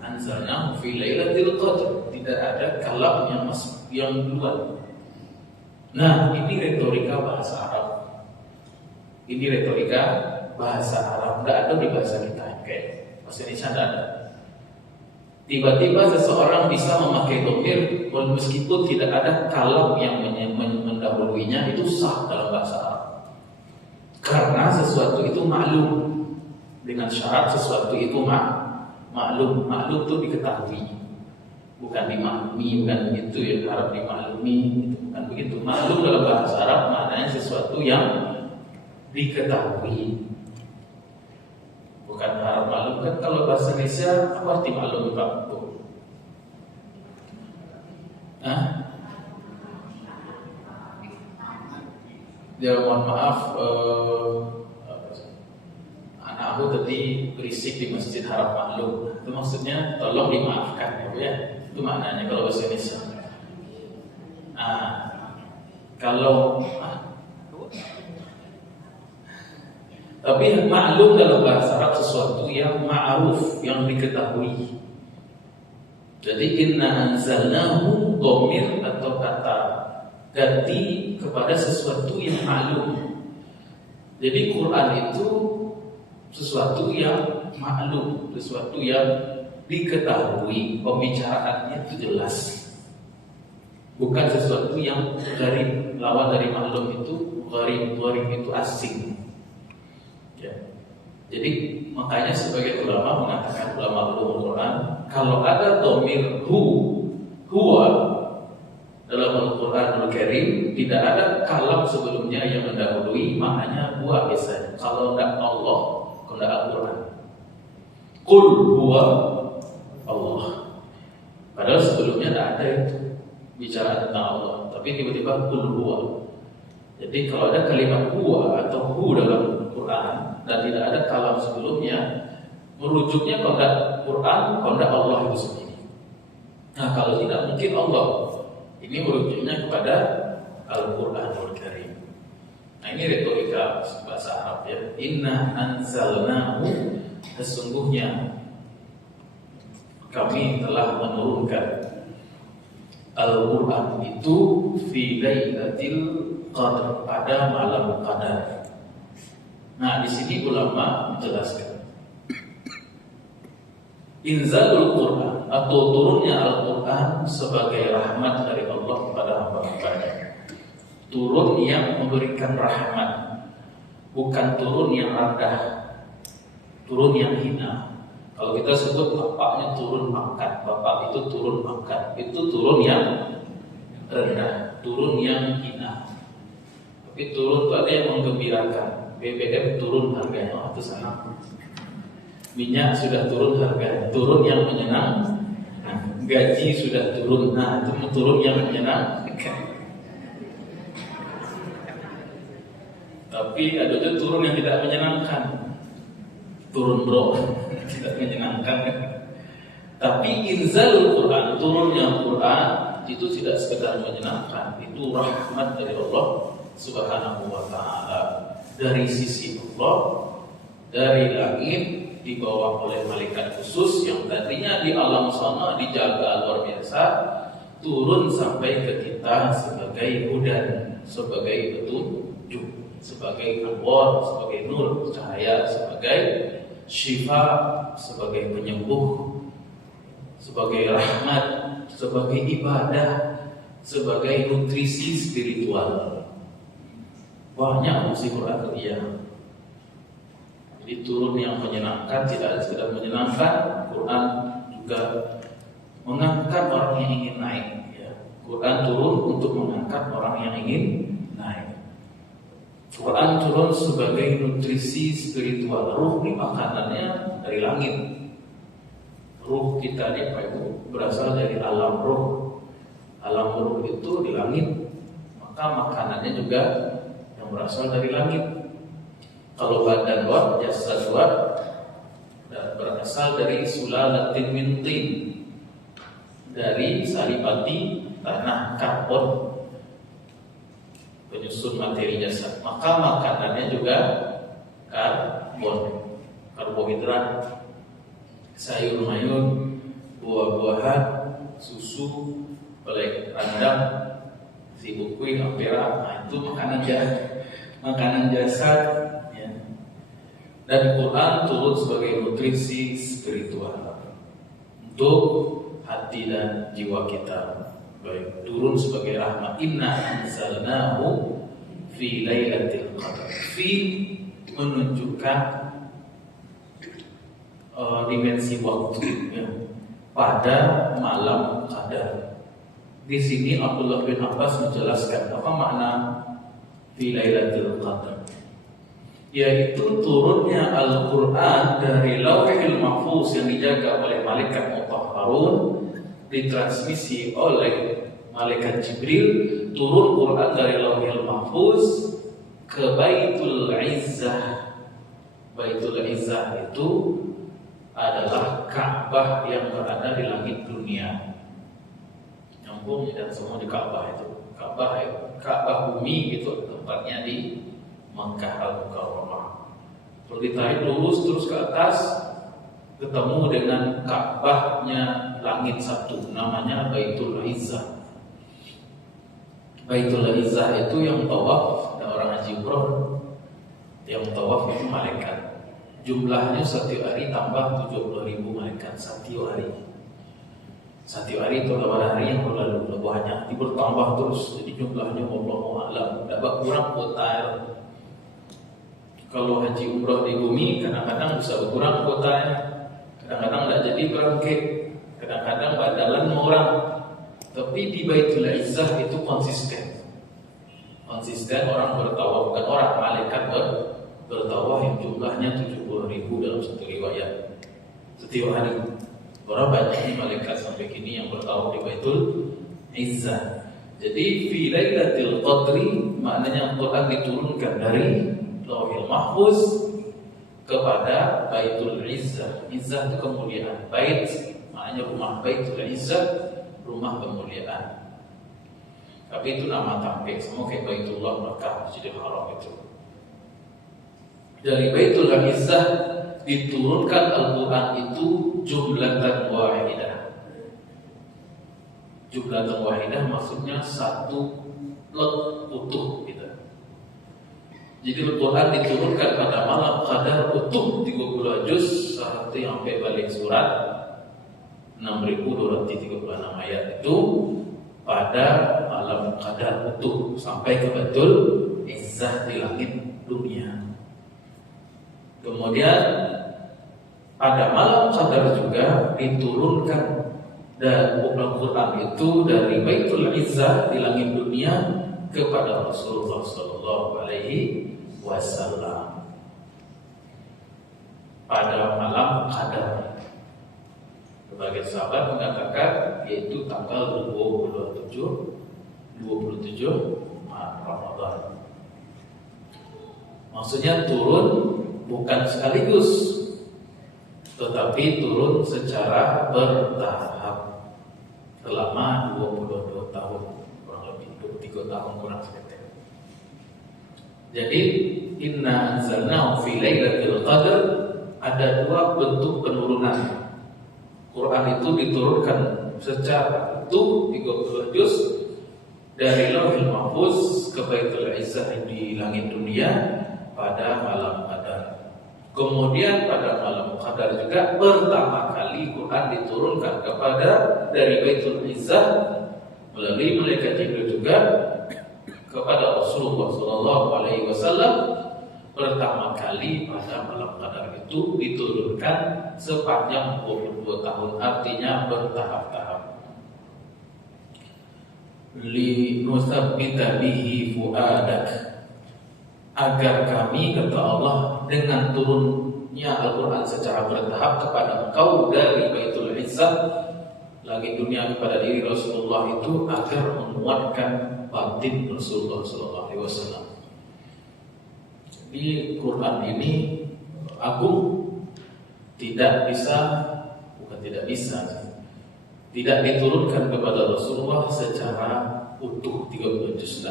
anzalnahu fi lailatul qadr. Tidak ada kalam yang duluan. Nah, ini retorika bahasa Arab. Ini retorika bahasa Arab, tidak ada di bahasa kita kayak bahasa Indonesia tidak ada. Tiba-tiba seseorang bisa memakai domir meskipun tidak ada kalam yang mendahuluinya, itu sah dalam bahasa Arab. Karena sesuatu itu maklum, dengan syarat sesuatu itu maklum. Maklum itu diketahui, bukan dimaklumi, bukan begitu ya. Harap dimaklumi, bukan begitu. Maklum dalam bahasa Arab maknanya sesuatu yang diketahui, bukan harap maklum. Kan kalau bahasa Indonesia apa arti maklum Pak? Ya mohon maaf, anak aku tadi berisik di masjid harap maklum. Itu maksudnya tolong dimaafkan ya. Itu maknanya kalau bahasa Indonesia. Kalau tapi maklum dalam bahasa Arab sesuatu yang ma'ruf, yang diketahui. Jadi inna anzalnahu dhamir atau kata ganti kepada sesuatu yang maklum. Jadi Quran itu sesuatu yang maklum, sesuatu yang diketahui, pembicaraannya itu jelas. Bukan sesuatu yang gharib. Lawan dari maklum itu gharib itu asing. Ya. Jadi makanya sebagai ulama mengatakan, ulama ulumul Quran, kalau ada dhamir huwa dalam Al-Quranul Karim, tidak ada kalam sebelumnya yang mendahului, maknanya huwa biasanya. Kalau tidak Allah, kalau tidak Al-Quran, qul huwa Allah. Padahal sebelumnya tidak ada itu bicara tentang Allah, tapi tiba-tiba qul huwa. Jadi kalau ada kalimat huwa atau hu dalam Quran dan tidak ada kalam sebelumnya, merujuknya kepada Quran, kepada Allah itu sendiri. Nah, kalau tidak mungkin Allah, ini merujuknya kepada Al-Quranul Karim. Nah, ini retorika bahasa Arab ya. Inna anzalnahu, sesungguhnya kami telah menurunkan Al-Quran itu fi lailatul qadr, pada malam qadar. Nah, di sini ulama menjelaskan inzalul Quran atau turunnya Al-Quran sebagai rahmat dari Allah kepada hamba-hambanya. Turun yang memberikan rahmat, bukan turun yang rendah, turun yang hina. Kalau kita sebut bapaknya turun pangkat, bapak itu turun pangkat, itu turun yang rendah, turun yang hina. Tapi turun itu ada yang menggembirakan. BBM turun harganya, itu sama. Minyak sudah turun harganya, turun yang menyenangkan. Gaji sudah turun, nah itu turun yang menyenangkan. Tapi ada juga turun yang tidak menyenangkan. Turun bro, tidak menyenangkan. Tapi inzalul Quran, turunnya Quran itu tidak sekedar menyenangkan, itu rahmat dari Allah Subhanahu wa ta'ala. Dari sisi Allah, dari langit, dibawa oleh malaikat khusus yang tadinya di alam sana dijaga luar biasa, turun sampai ke kita sebagai hudan, sebagai petunjuk, sebagai anwar, sebagai nur, cahaya, sebagai syifa, sebagai penyembuh, sebagai rahmat, sebagai ibadah, sebagai nutrisi spiritual. Banyak fungsi Quran dia. Jadi turun yang menyenangkan, tidak sekedar menyenangkan. Quran juga mengangkat orang yang ingin naik ya. Quran turun untuk mengangkat orang yang ingin naik. Quran turun sebagai nutrisi spiritual. Ruh ini makanannya dari langit. Ruh kita ini berasal dari alam ruh. Alam ruh itu di langit, maka makanannya juga yang berasal dari langit. Kalau badan luar, jasad luar berasal dari sulalatin min tin, dari saripati tanah karbon penyusun materi jasad. Maka makanannya juga karbon, karbohidrat, sayur-mayur, buah-buahan, susu, belek rendang, si bukui, ampera. Nah, itu makanan jasad ya. Dan Quran turun sebagai nutrisi spiritual untuk hati dan jiwa kita. Baik, turun sebagai rahmat. Inna anzalnahu fi lailatul qadar. Fi menunjukkan dimensi waktu ya, pada malam qadar. Di sini Abdullah bin Abbas menjelaskan apa makna fi lailatul qadar, yaitu turunnya Al-Quran dari Lauhil Mahfuz yang dijaga oleh malaikat mutahharun, ditransmisi oleh malaikat Jibril. Turun Quran dari Lauhil Mahfuz ke Baitul Izzah. Baitul Izzah itu adalah Ka'bah yang berada di langit dunia. Nyambung dan semua di Ka'bah itu. Ka'bah bumi itu tempatnya di Makkah Al-Mukarramah. Kalau ditarik lurus terus ke atas, ketemu dengan Ka'bahnya langit satu, namanya Baitul Izzah. Baitul Izzah itu yang tawaf, ada orang haji umroh, yang tawaf itu malaikat. Jumlahnya setiap hari tambah 70.000 malaikat setiap hari. Setiap hari itu lebaran hari yang berlalu banyak, bertambah terus. Jadi jumlahnya Wallahu a'lam, dapat kurang kuota. Kalau haji umroh di bumi kadang-kadang bisa berkurang kuotanya, kadang-kadang tidak jadi berangkat, kadang-kadang badalan orang. Tapi di Baitul Izzah itu konsisten. Konsisten orang bertawaf, bukan orang, malaikat bertawaf yang jumlahnya 70.000 dalam satu riwayat setiap hari. Berapa banyak malaikat sampai kini yang bertawaf di Baitul Izzah. Jadi fi Lailatul Qadri maknanya Al-Quran diturunkan dari Lauhil Mahfuz kepada Baitul Izzah. Izzah itu kemuliaan. Bait maknanya rumah, Baitul Izzah rumah kemuliaan. Tapi itu nama tampil, sama kayak Baitullah Makkah, Masjidil Haram itu. Dari Baitul Izzah diturunkan Al-Quran itu jumlatan wahidah. Jumlatan wahidah maksudnya satu lot utuh gitu. Jadi Al-Quran diturunkan pada malam Qadar utuh 30 juz, satu yang sampai balik surat 6.236 ayat itu pada malam Qadar utuh sampai ke Baitul Izzah di langit dunia. Kemudian pada malam Qadar juga diturunkan dan Al-Quran itu dari Baitul Izzah di langit dunia kepada Rasulullah Sallallahu Alaihi Wasallam pada malam Qadar. Sebagai sahabat mengatakan yaitu tanggal 27 Ramadan. Maksudnya turun bukan sekaligus, tetapi turun secara bertahap selama 22 tahun, kurang lebih 23 tahun kurang sedikit. Jadi inna anzalnahu fi lailatul qadr, ada dua bentuk penurunan. Quran itu diturunkan secara utuh 30 juz dari Lauhil Mahfuz ke Baitul Izzah di langit dunia pada malam Qadar. Kemudian pada malam Qadar juga pertama kali Quran diturunkan kepada dari Baitul Izzah melalui malaikat Jibril juga kepada Rasulullah Sallallahu Alaihi Wasallam. Pertama kali pada malam Qadar itu diturunkan sepanjang 22 tahun, artinya bertahap-tahap. Li nutsabbita bihi fuadak, agar kami, kata Allah, dengan turunnya Al-Quran secara bertahap kepada engkau dari Baitul Izzah langit dunia kepada diri Rasulullah itu, agar menguatkan batin Rasulullah SAW. Di Quran ini agung, tidak diturunkan kepada Rasulullah secara utuh 30 juz.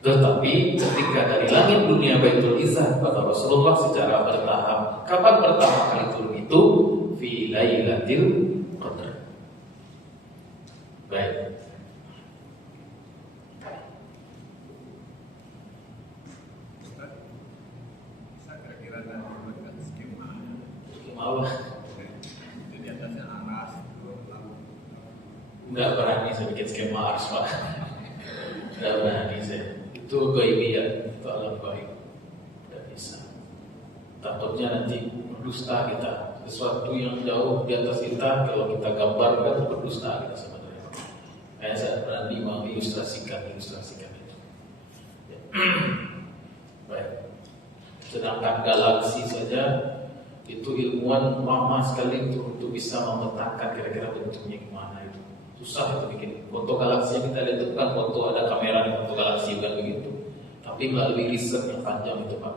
Tetapi ketika dari langit dunia Baitul Izzah kepada Rasulullah secara bertahap. Kapan pertama kali turun itu? Fi Lailatul Qadar. Baik. Enggak berani saya bikin skema ars, Pak. Enggak berani saya. Itu gaibiyah, itu alam gaib. Tidak bisa. Takutnya nanti berdusta kita. Sesuatu yang jauh di atas kita, kalau kita gambarkan berdusta kita sebenarnya. Saya berani mengilustrasikan itu. Ya. Baik. Sedangkan galaksi saja itu ilmuwan lama sekali untuk bisa memetakan kira-kira bentuknya gimana itu. Susah itu bikin. Foto galaksi yang kita lihat itu bukan foto ada kamera di foto galaksi, bukan begitu. Tapi melalui riset yang panjang itu, Pak.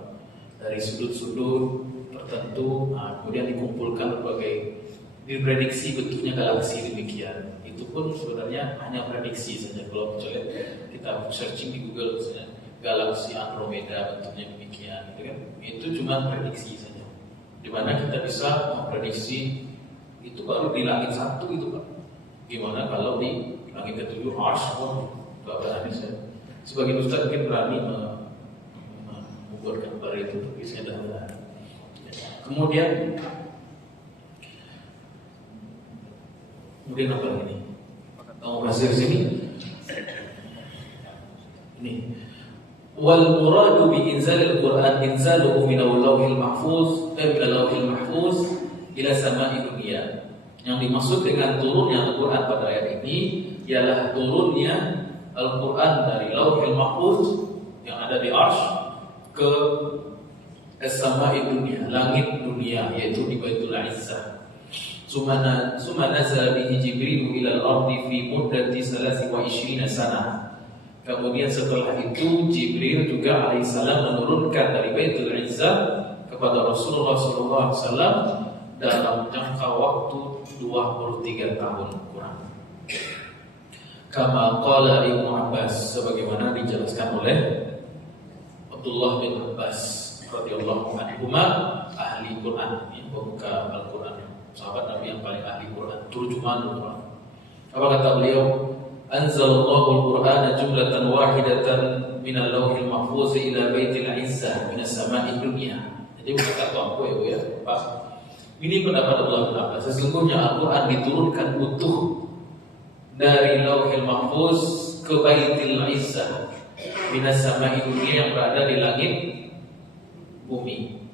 Dari sudut-sudut tertentu, kemudian dikumpulkan berbagai, diprediksi bentuknya galaksi demikian. Itu pun sebenarnya hanya prediksi saja. Kalau misalnya kita searching di Google misalnya galaksi Andromeda bentuknya demikian, gitu kan? Itu cuma prediksi saja. Di mana kita bisa memprediksi itu baru di langit satu itu, Pak. Gimana kalau di langit ketujuh Ars? Gak berani saya. Sebagai ustaz mungkin berani membuat gambar itu, tapi saya tidak berani. Kemudian apa ini? Mau kasih sini? Ini Wal muradu bi inzalil Qur'an inzaluhu min al-lawhil mahfuz ila sama'i dunia. Yang dimaksud dengan turunnya Al-Qur'an pada ayat ini ialah turunnya Al-Qur'an dari Lauhil Mahfuz yang ada di Arsy ke as-sama'i dunia, langit dunia, yaitu di Baitul Izzah. Sumana nazala bihi Jibril ila al-ardi fi muddati 23 sana. Kemudian setelah itu Jibril juga alaihissalam menurunkan dari Baitul Izzah kepada Rasulullah SAW dalam jangka waktu 23 tahun kurang. Kama qala Ibnu Abbas, sebagaimana dijelaskan oleh Abdullah bin Abbas radhiyallahu anhuma, ahli Quran, pembuka Al-Quran, sahabat Nabi yang paling ahli Quran, turjuman Al-Quran. Apa kata beliau? Anzalallahu al-Qur'ana jumlatan wahidatan minal lauhil mahfuz ila baitil izzah minas sama'i dunya. Jadi kata tuanku ya, Pak. Ini pendapat Allah bin Abbas. Sesungguhnya Al-Qur'an diturunkan utuh dari lauhil mahfuz ke baitil izzah minas sama'i dunya yang berada di langit bumi.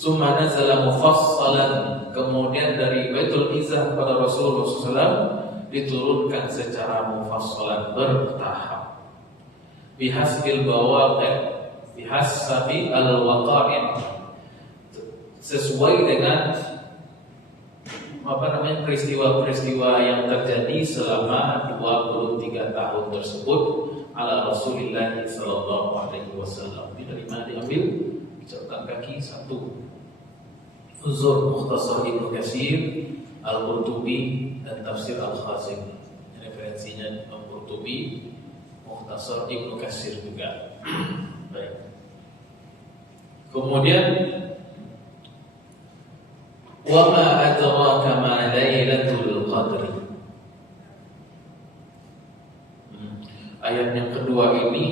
Summa nazala mufassalan, kemudian dari Baitul Izzah kepada Rasulullah SAW diturunkan secara mufassalan, bertahap. Bihasbil bawaqi', bihasbi al-waqa'i', sesuai dengan peristiwa-peristiwa yang terjadi selama 23 tahun tersebut ala Rasulillah sallallahu alaihi wasallam. Ini dari mana diambil? Catatan kaki 1. Uzur Mukhtasar Ibnu Katsir, Al-Qurtubi dan Tafsir Al-Khazin. Referensinya Al-Qurtubi, Mukhtasar Ibnu Katsir juga. Baik. Kemudian wa ma adraka ma lailatul qadri. Ayat yang kedua ini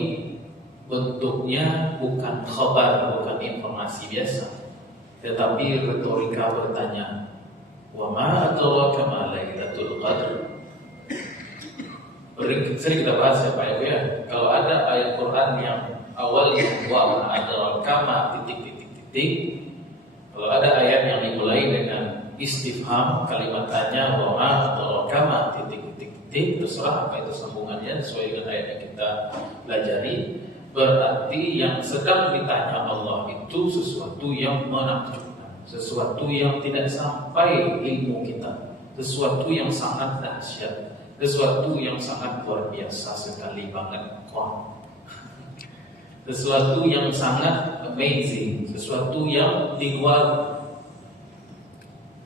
bentuknya bukan khabar, bukan informasi biasa, tetapi retorika bertanya. Wa ma adraka ma lailatul qadr. Sering kita bahas ya Pak ya. Kalau ada ayat Quran yang awalnya wa ma adraka ma titik. Kalau ada ayat yang dimulai dengan istifham, kalimat tanya, wa ma adraka ma titik, terserah apa itu sambungannya sesuai dengan ayat yang kita pelajari. Berarti yang sedang ditanya Allah itu sesuatu yang menakjubkan, sesuatu yang tidak sampai ilmu kita, sesuatu yang sangat dahsyat, sesuatu yang sangat luar biasa sekali banget, sesuatu yang sangat amazing, sesuatu yang di luar,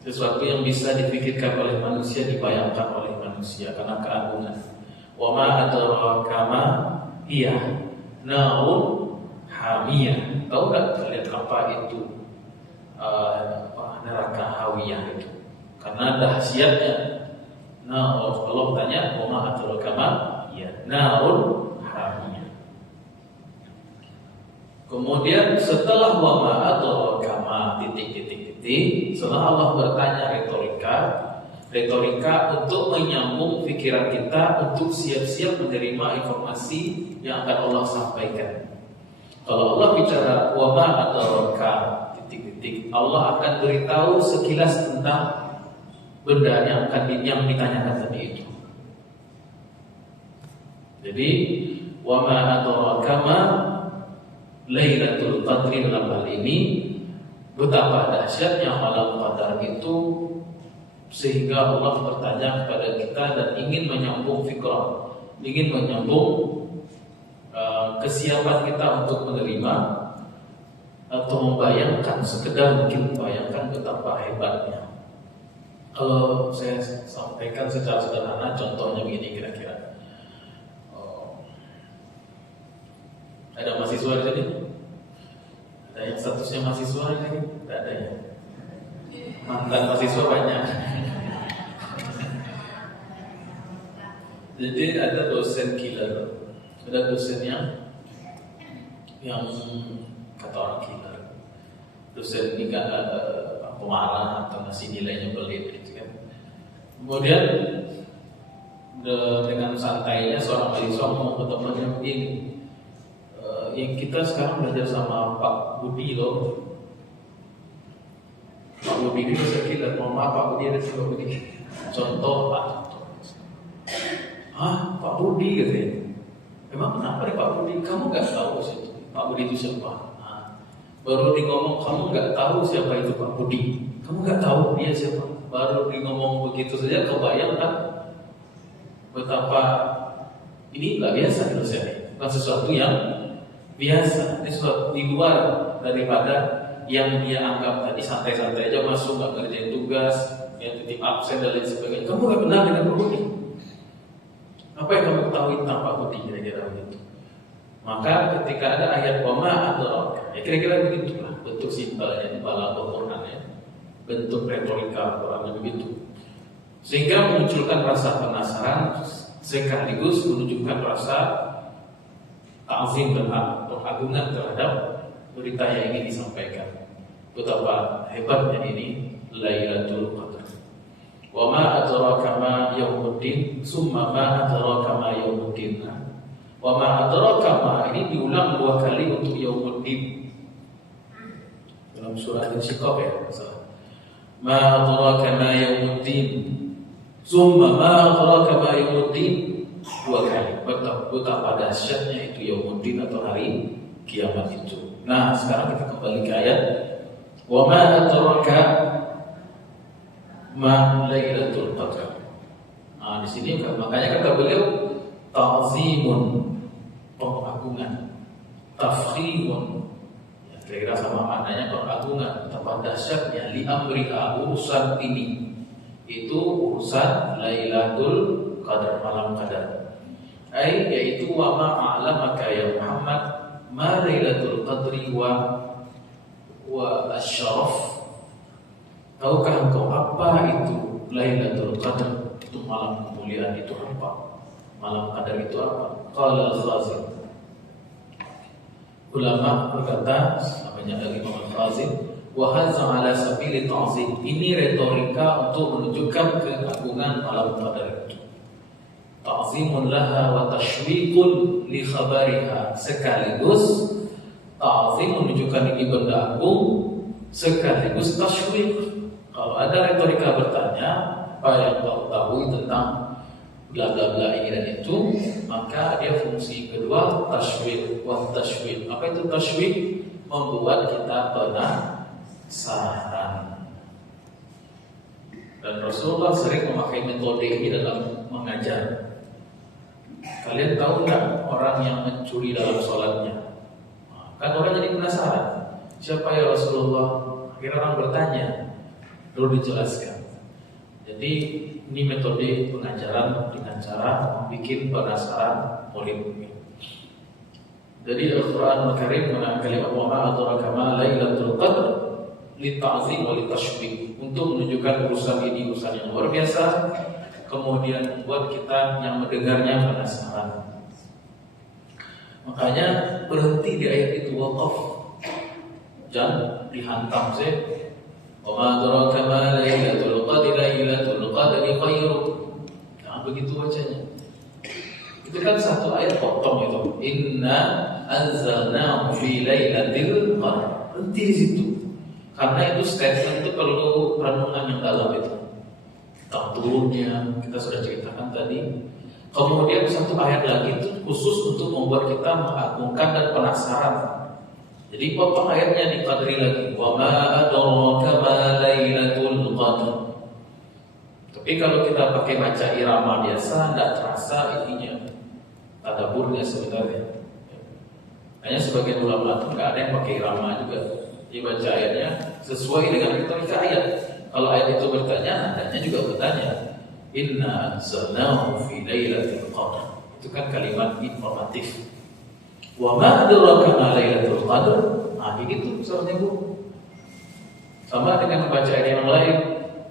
sesuatu yang bisa dipikirkan oleh manusia, dibayangkan oleh manusia karena keagungan. Wa ma adraka ma hiya narun hamiyah. Tahu tak kalian apa itu neraka hawiyah itu? Karena dahsyatnya. Nah, Allah tanya, "Wa ma adraka ma hiya narun hamiyah." Kemudian setelah wa ma adraka ma titik, setelah Allah bertanya retorika untuk menyambung pikiran kita untuk siap-siap menerima informasi yang akan Allah sampaikan. Kalau Allah bicara wa ma adraka titik, Allah akan beritahu sekilas tentang benda yang ditanyakan tadi itu. Jadi wa ma adraka ma lailatul qadri, dalam hal ini betapa dahsyatnya malam qadar itu sehingga Allah bertanya kepada kita dan ingin menyambung fikrah, ingin menyambung kesiapan kita untuk menerima atau membayangkan, sekedar mungkin membayangkan betapa hebatnya. Kalau saya sampaikan secara sederhana, contohnya begini kira-kira. Ada mahasiswa di sini? Ada yang statusnya mahasiswa di sini? Tidak ada ya? Mantan mahasiswa banyak. Jadi ada dosen killer, ada dosen yang kata orang killer. Dosen ini kan ada pemarah atau ngasih nilainya pelit gitu kan. Kemudian dengan santainya seorang mahasiswa mau ke temannya begini, yang kita sekarang belajar sama Pak Budi loh. Pak Budi ini bisa kilat, mohon maaf Pak Budi ada sih Pak Budi. Contoh Pak. Pak Budi katanya. Emang kenapa nih Pak Budi? Kamu nggak tahu sih Pak Budi itu siapa? Baru di ngomong kamu nggak tahu siapa itu Pak Budi. Kamu nggak tahu dia siapa. Baru di ngomong begitu saja kebayang kan betapa ini nggak biasa di Indonesia. Bukan sesuatu yang biasa. Ini sesuatu di luar daripada yang dia anggap tadi santai-santai aja masuk nggak ngerjain tugas, yang titip absen dan lain sebagainya. Kamu nggak kenal dengan Pak Budi. Apa yang kamu ketahui tentang Pak Budi kira-kira begitu? Maka ketika ada ayat wama atau ya kira-kira begitulah bentuk simpelnya di balaghah Quran ya, bentuk retorika Quran begitu, sehingga memunculkan rasa penasaran sekaligus menunjukkan rasa ta'zim dan pengagungan terhadap berita yang ingin disampaikan. Betapa hebatnya ini Lailatul Qadar. Wa ma adraka ma yaumuddin, summa ma adraka ma yaumuddin. Wa ma adraka ma ini diulang 2 kali untuk yaumuddin. Dalam surah Al-Insyiqaq ya, masalah. Ma adraka ma yaumuddin, summa ma adraka ma yaumuddin, 2 kali. Betapa dahsyatnya itu yaumuddin atau hari kiamat itu. Nah, sekarang kita kembali ke ayat wa ma adraka ma Lailatul Qadar. Nah, di sini makanya kata beliau ta'zimun, pengagungan, tafkhimun. Ya, kira-kira sama maknanya pengagungan, betapa dahsyatnya li amriha, urusan ini. Itu urusan Lailatul Qadar, malam qadar. Yaitu wa ma a'lamaka ya Muhammad ma Lailatul Qadri wa asy-syaraf. Tahukah engkau apa itu Lailatul Qadar? Itu malam kemuliaan itu apa? Malam qadar itu apa? Qala al-Khazin. Ulama berkata, namanya Imam al-Khazin, wa hadza ala sabili ta'zim. Ini retorika untuk menunjukkan keagungan malam qadar itu. Ta'zimun laha wa tashwiqun li khabariha. Sekaligus ta'zim menunjukkan ini benda agung, sekaligus tashwiq. Kalau ada retorika bertanya, apa yang kau tahu tentang bla bla bla ini dan itu, maka dia fungsi kedua tashwiq wa tashwiq. Apa itu tashwiq? Membuat kita penasaran. Dan Rasulullah sering memakai metode ini dalam mengajar. Kalian tahu nggak orang yang mencuri dalam sholatnya? Kan orang jadi penasaran. Siapa ya Rasulullah? Akhirnya orang bertanya. Lalu dijelaskan. Jadi ini metode pengajaran dengan cara membuat penasaran murid. Jadi Al-Quran Al-Karim mengangkat wa ma adraka ma Lailatul Qadr li ta'zim wa li tashwiq, untuk menunjukkan urusan ini urusan yang luar biasa, kemudian membuat kita yang mendengarnya penasaran. Makanya berhenti di ayat itu, waqaf, jangan dihantam saja. Wa ma adraka ma Lailatul Qadri, Lailatul Qadri khairun. Nah, begitu bacanya. Itu kan satu ayat potong itu. Inna anzalnahu fi Lailatul Qadr. Berhenti di situ. Karena itu statement itu perlu renungan yang dalam itu. Tentang turunnya kita sudah ceritakan tadi. Kemudian satu ayat lagi itu khusus untuk membuat kita mengagungkan dan penasaran. Jadi potong ayatnya di qadri lagi. Wa ma adraka ma Lailatul Qadr. Tapi kalau kita pakai baca irama biasa, tidak terasa ininya, tadaburnya sebenarnya. Hanya sebagian ulama itu nggak ada yang pakai irama juga. Dia baca ayatnya sesuai dengan retorika ayat. Kalau ayat itu bertanya, ayatnya juga bertanya. Inna anzalnahu fi Lailatul Qadr. Itu kan kalimat informatif. Wa ma adraka ma Lailatul Qadr. Nah, begitu soalnya Bu. Sama dengan membaca ayat yang lain.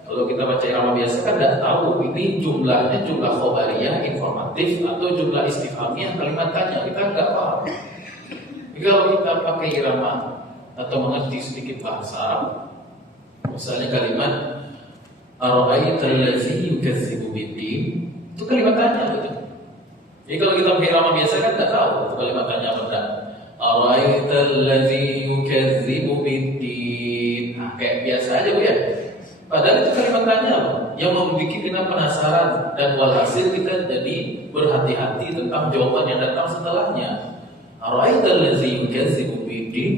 Kalau kita baca irama biasa kan tidak tahu ini jumlahnya jumlah khobariyah informatif atau jumlah istifhamiyah kalimat tanya, kita nggak paham. Jadi kalau kita pakai irama atau mengerti sedikit bahasa Arab, misalnya kalimat ara'aital ladzi yukadzibu biddin, itu kalimat tanya gitu. Jadi kalau kita pakai irama biasa kan tidak tahu itu kalimat tanya apa enggak. Ara'aital ladzi yukadzibu biddin. Nah, kayak biasa aja Bu ya. Padahal itu kalimat tanya loh, yang membuat kita penasaran dan walhasil kita jadi berhati-hati tentang jawaban yang datang setelahnya. Ara'aital ladzi yukadzibu biddin,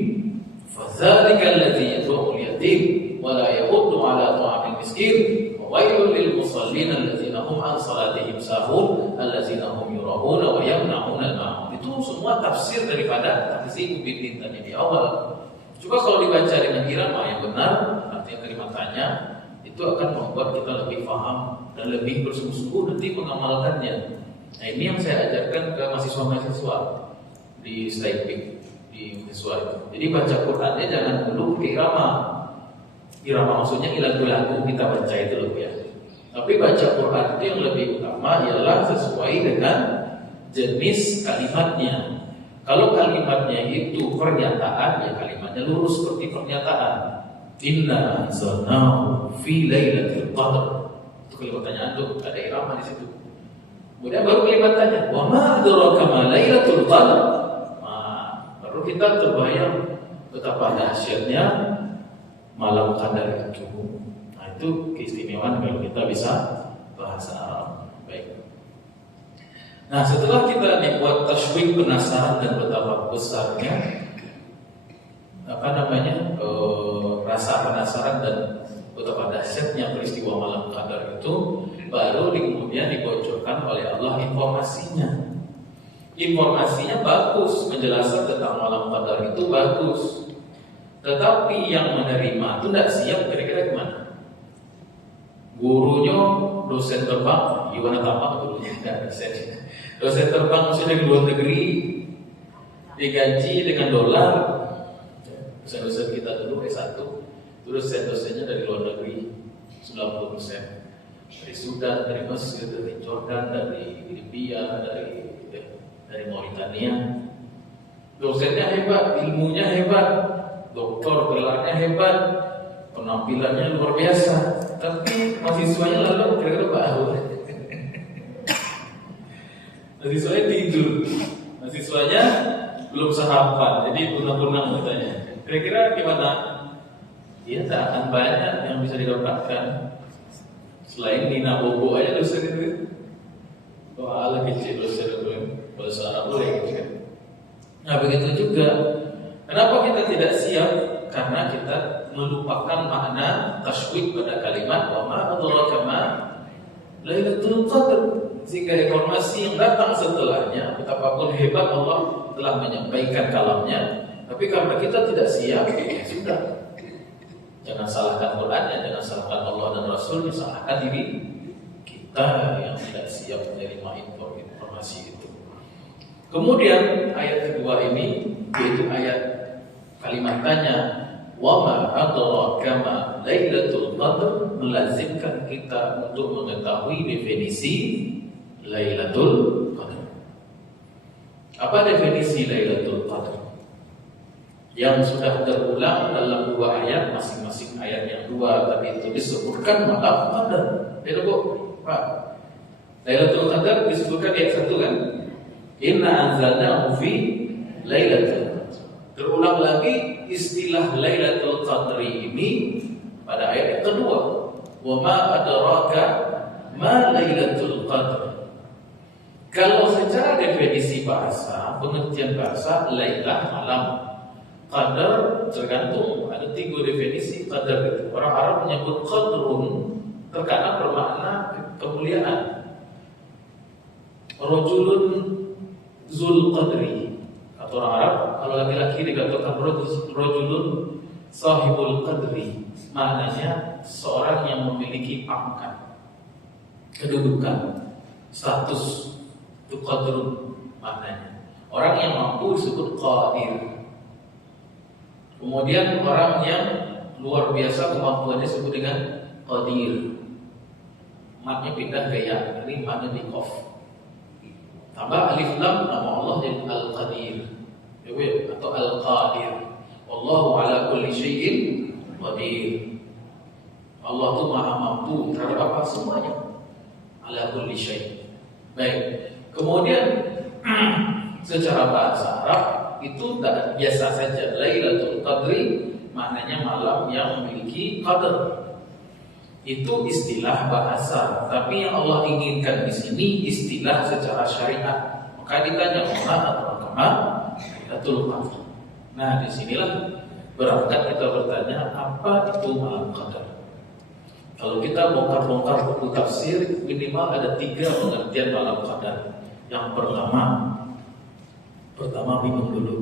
fadzalika alladzi yad'u al-yatim wa la yahuddu 'ala ta'amil miskin, wa wailul lil musallin alladzina hum an salatihim sahun, alladzina hum yura'una wa yamna'una al-ma'un. Itu semua tafsir daripada takdzibu biddin tadi di awal. Coba kalau dibaca dengan irama yang benar, artinya kalimat tanya, itu akan membuat kita lebih paham dan lebih bersungguh-sungguh nanti mengamalkannya. Nah, ini yang saya ajarkan ke mahasiswa-mahasiswa di Staipik, di mahasiswa itu. Jadi baca Qurannya jangan dulu ke irama. Irama maksudnya lagu-lagu kita baca itu loh ya. Tapi baca Quran itu yang lebih utama ialah sesuai dengan jenis kalimatnya. Kalau kalimatnya itu pernyataan, ya kalimatnya lurus seperti pernyataan. Inna anzalnahu fi lailatul qadr. Itu kalimat tanyaan tuh, ada irama di situ. Kemudian baru kalimat tanya, wa ma adraka ma lailatul qadr. Nah, baru kita terbayang betapa dahsyatnya malam qadar itu. Nah, itu keistimewaan kalau kita bisa bahasa Arab. Baik. Nah, setelah kita dibuat tasywiq, penasaran dan betapa besarnya rasa penasaran dan betapa dahsyatnya peristiwa malam qadar itu, baru kemudian dibocorkan oleh Allah informasinya. Informasinya bagus, menjelaskan tentang malam qadar itu bagus. Tetapi yang menerima itu tidak siap, kira-kira gimana? Gurunya dosen terbang, gimana tamat gurunya? Dosen terbang sudah di luar negeri, digaji dengan dolar. Dosen-dosen kita dulu S1, dosen-dosennya dari luar negeri 90%, dari Sudan, dari Mesir, dari Jordan, dari Libya, dari Mauritania. Dosennya hebat, ilmunya hebat, doktor gelarnya hebat, penampilannya luar biasa. Tapi mahasiswanya lalu kira-kira baru. Mahasiswanya tidur, mahasiswanya belum sarapan, jadi punang-punang katanya. Kira-kira gimana? Ya tak akan banyak yang bisa didapatkan. Selain Nina Bobo aja dosen itu. Ala kecil dosen itu bahasa Arab boleh gitu. Nah begitu juga. Kenapa kita tidak siap? Karena kita melupakan makna tasywiq pada kalimat wa ma adraka ma lailatul qadr. Sehingga informasi yang datang setelahnya, betapapun hebat Allah telah menyampaikan kalamnya, tapi karena kita tidak siap, ya sudah. Jangan salahkan Qurannya, jangan salahkan Allah dan Rasulnya, salahkan diri kita yang tidak siap menerima informasi itu. Kemudian ayat kedua ini, yaitu ayat kalimat tanya, wa ma adraka ma lailatul qadr, melazimkan kita untuk mengetahui definisi Lailatul Qadar. Apa definisi Lailatul Qadar? Yang sudah terulang dalam dua ayat, masing-masing ayat yang dua tadi itu disebutkan malam Qadar. Beda Bu, Pak. Lailatul Qadar disebutkan di ayat 1 kan? Inna anzalnahu fi Lailatul Qadar. Terulang lagi istilah Lailatul Qadri ini pada ayat yang kedua. Wa ma adraka ma Lailatul Qadar. Kalau secara definisi bahasa, pengertian bahasa, lailah malam, qadar tergantung, ada 3 definisi qadar itu. Orang Arab menyebut qadrun, terkadang bermakna kemuliaan. Rajulun zul qadri, kata orang Arab. Kalau laki-laki dikatakan rajulun sahibul qadri, maknanya seorang yang memiliki pangkat, kedudukan, status. Itu qadrun maknanya. Orang yang mampu disebut qadir. Kemudian orang yang luar biasa kemampuannya disebut dengan qadir. Matnya pindah ke ya, ini matnya di qaf. Tambah alif lam, nama Allah jadi Al-Qadir. Atau Al-Qadir. Allahu ala kulli syai'in qadir. Allah itu maha mampu terhadap apa semuanya. Ala kulli syai'. Baik. Kemudian secara bahasa Arab itu tak biasa saja. Lailatul Qadri maknanya malam yang memiliki qadar. Itu istilah bahasa, tapi yang Allah inginkan di sini istilah secara syariat. Maka ditanya kama Lailatul Qadar. Nah, disinilah berangkat kita bertanya apa itu malam qadar. Kalau kita bongkar-bongkar buku tafsir, minimal ada 3 pengertian malam qadar. Yang pertama minum dulu.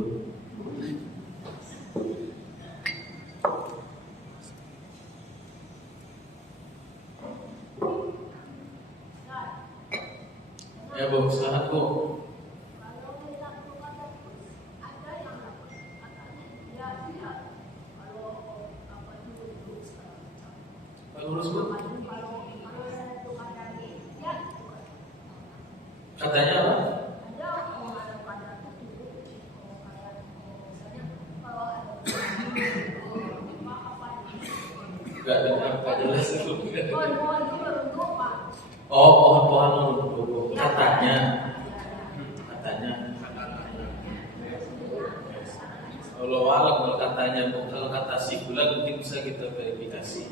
Ya Bu, silakan Bu. Lurus Bu. Katanya apa? Gak jelas itu. Oh, pohon-pohon katanya. Kalau katanya, kalau kata si bulan mungkin bisa kita verifikasi.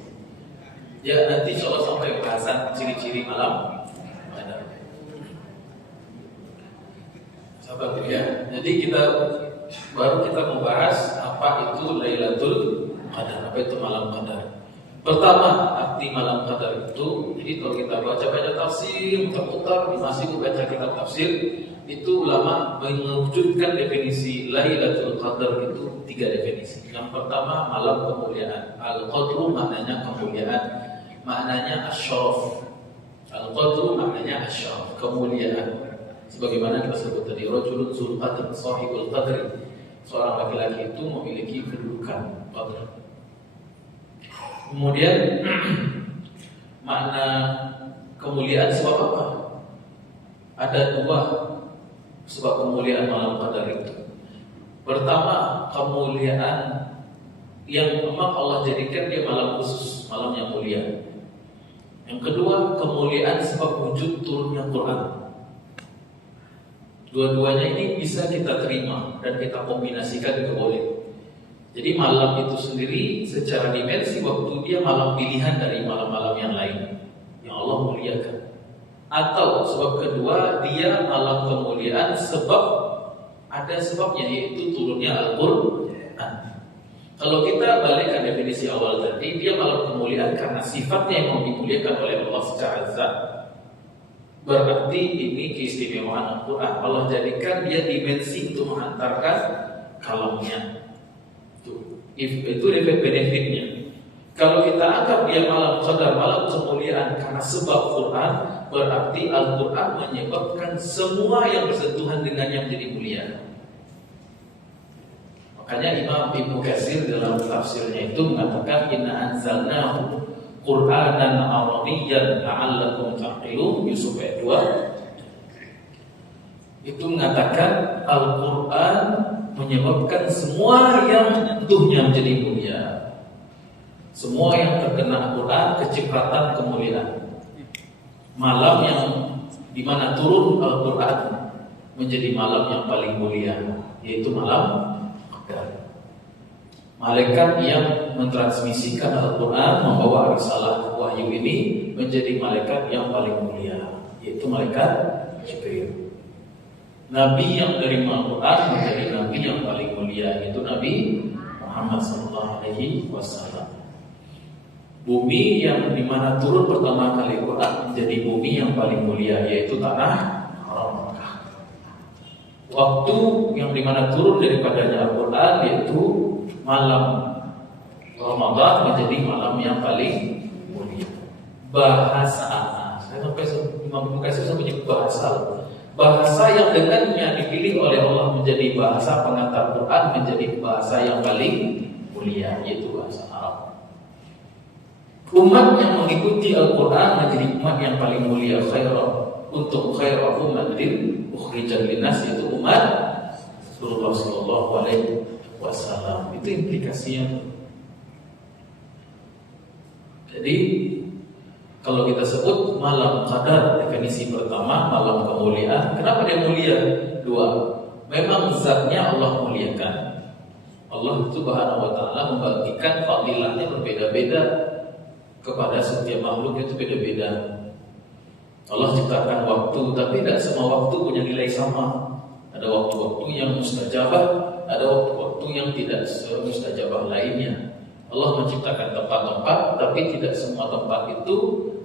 Ya nanti kalau sampai bahasan ciri-ciri malam ada. Sahabat ya. Jadi kita membahas apa itu Lailatul Qadar, apa itu malam qadar. Pertama, arti malam qadar itu, jadi kalau kita baca tafsir, mutar-mutar, masih membaca kitab tafsir, itu ulama mewujudkan definisi Lailatul Qadar itu 3 definisi. Yang pertama, malam kemuliaan. Al-Qadru maknanya kemuliaan, maknanya asyaraf. Al-Qadru maknanya asyaraf, kemuliaan. Sebagaimana kita sebut tadi, rajulun dzul qadr, sahibul qadri. Seorang laki-laki itu memiliki kedudukan qadr. Kemudian makna kemuliaan sebab apa? Ada 2 sebab kemuliaan malam qadar itu. Pertama, kemuliaan yang memang Allah jadikan dia malam khusus, malam yang mulia. Yang kedua, kemuliaan sebab wujud turunnya Quran. Dua-duanya ini bisa kita terima dan kita kombinasikan juga boleh. Jadi malam itu sendiri secara dimensi waktu dia malam pilihan dari malam-malam yang lain yang Allah muliakan. Atau sebab kedua, dia malam kemuliaan sebab ada sebabnya, yaitu turunnya Al-Quran. Kalau kita balikkan definisi awal tadi, dia malam kemuliaan karena sifatnya yang dimuliakan oleh Allah secara zat. Berarti ini keistimewaan Al-Quran. Allah jadikan dia dimensi untuk menghantarkan kalamnya. Itu benefitnya. Kalau kita anggap dia malam qadar, malam kemuliaan karena sebab Quran, berarti Al-Quran menyebabkan semua yang bersentuhan dengannya menjadi mulia. Makanya Imam Ibnu Katsir dalam tafsirnya itu mengatakan inna anzalnahu Qur'anan Arabiyyan la'allakum taqilun, Yusuf ayat 2. Itu mengatakan Al-Quran menyebabkan semua yang menyentuhnya menjadi mulia. Semua yang terkena Al-Quran kecipratan kemuliaan. Malam yang dimana turun Al-Quran menjadi malam yang paling mulia, yaitu malam qadar. Malaikat yang mentransmisikan Al-Quran membawa risalah wahyu ini menjadi malaikat yang paling mulia, yaitu malaikat Jibril. Nabi yang menerima Al-Quran menjadi Nabi yang paling mulia, yaitu Nabi Muhammad SAW. Bumi yang dimana turun pertama kali Quran menjadi bumi yang paling mulia, yaitu tanah haram Mekah. Waktu yang dimana turun daripadanya Al-Quran yaitu malam Ramadan menjadi malam yang paling mulia. Bahasa saya sampai menyebut bahasa yang dengannya dipilih oleh Allah menjadi bahasa pengantar Quran, menjadi bahasa yang paling mulia, yaitu bahasa Arab. Umat yang mengikuti Al-Quran menjadi umat yang paling mulia, untuk khairu ummatin ukhrijat linnas, yaitu umat Rasulullah sallallahu alaihi wasallam. Itu implikasinya. Jadi kalau kita sebut malam qadar, definisi pertama malam kemuliaan. Kenapa dia mulia? 2. Memang zatnya Allah muliakan. Allah Subhanahu wa taala membagikan fadilahnya berbeda-beda kepada setiap makhluk, itu beda-beda. Allah ciptakan waktu, tapi tidak semua waktu punya nilai sama. Ada waktu-waktu yang mustajabah, ada waktu-waktu yang tidak mustajabah lainnya. Allah menciptakan tempat-tempat, tapi tidak semua tempat itu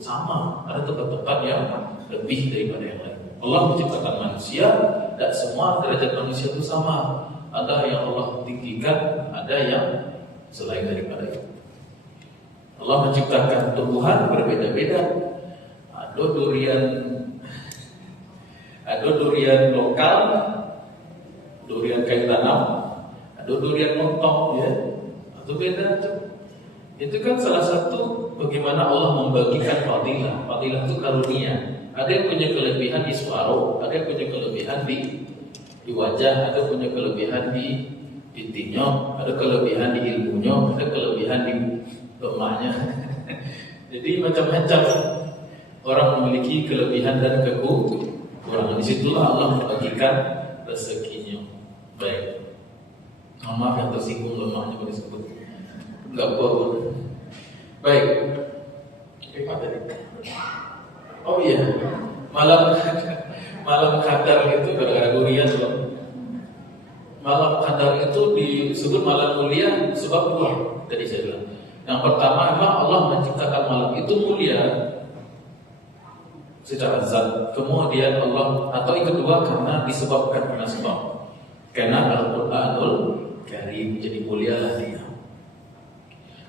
sama. Ada tempat-tempat yang lebih daripada yang lain. Allah menciptakan manusia, tidak semua derajat manusia itu sama. Ada yang Allah tinggikan, ada yang selain daripada itu. Allah menciptakan tumbuhan berbeda-beda. Ada durian lokal, durian kayu tanam, ada durian montong, ya, atau beda tuh. Itu kan salah satu bagaimana Allah membagikan fadilah. Fadilah itu karunia. Ada yang punya kelebihan di suara, ada yang punya kelebihan di wajah, ada punya kelebihan di tinyo, ada kelebihan di ilmunya, ada kelebihan di lemahnya. Jadi macam-macam orang memiliki kelebihan dan kekurangan. Disitulah Allah membagikan rezekinya. Baik. Maaf yang tersinggung lemahnya disebut. Enggak apa-apa. Baik. Oh iya, malam qadar itu gara-gara durian loh. Malam qadar itu disebut malam mulia sebab dua. Tadi saya bilang. Yang pertama, memang Allah menciptakan malam itu mulia secara zat. Kemudian Allah, atau yang kedua karena disebabkan karena sebab. Karena Al-Qur'anul Karim, jadi mulialah dia.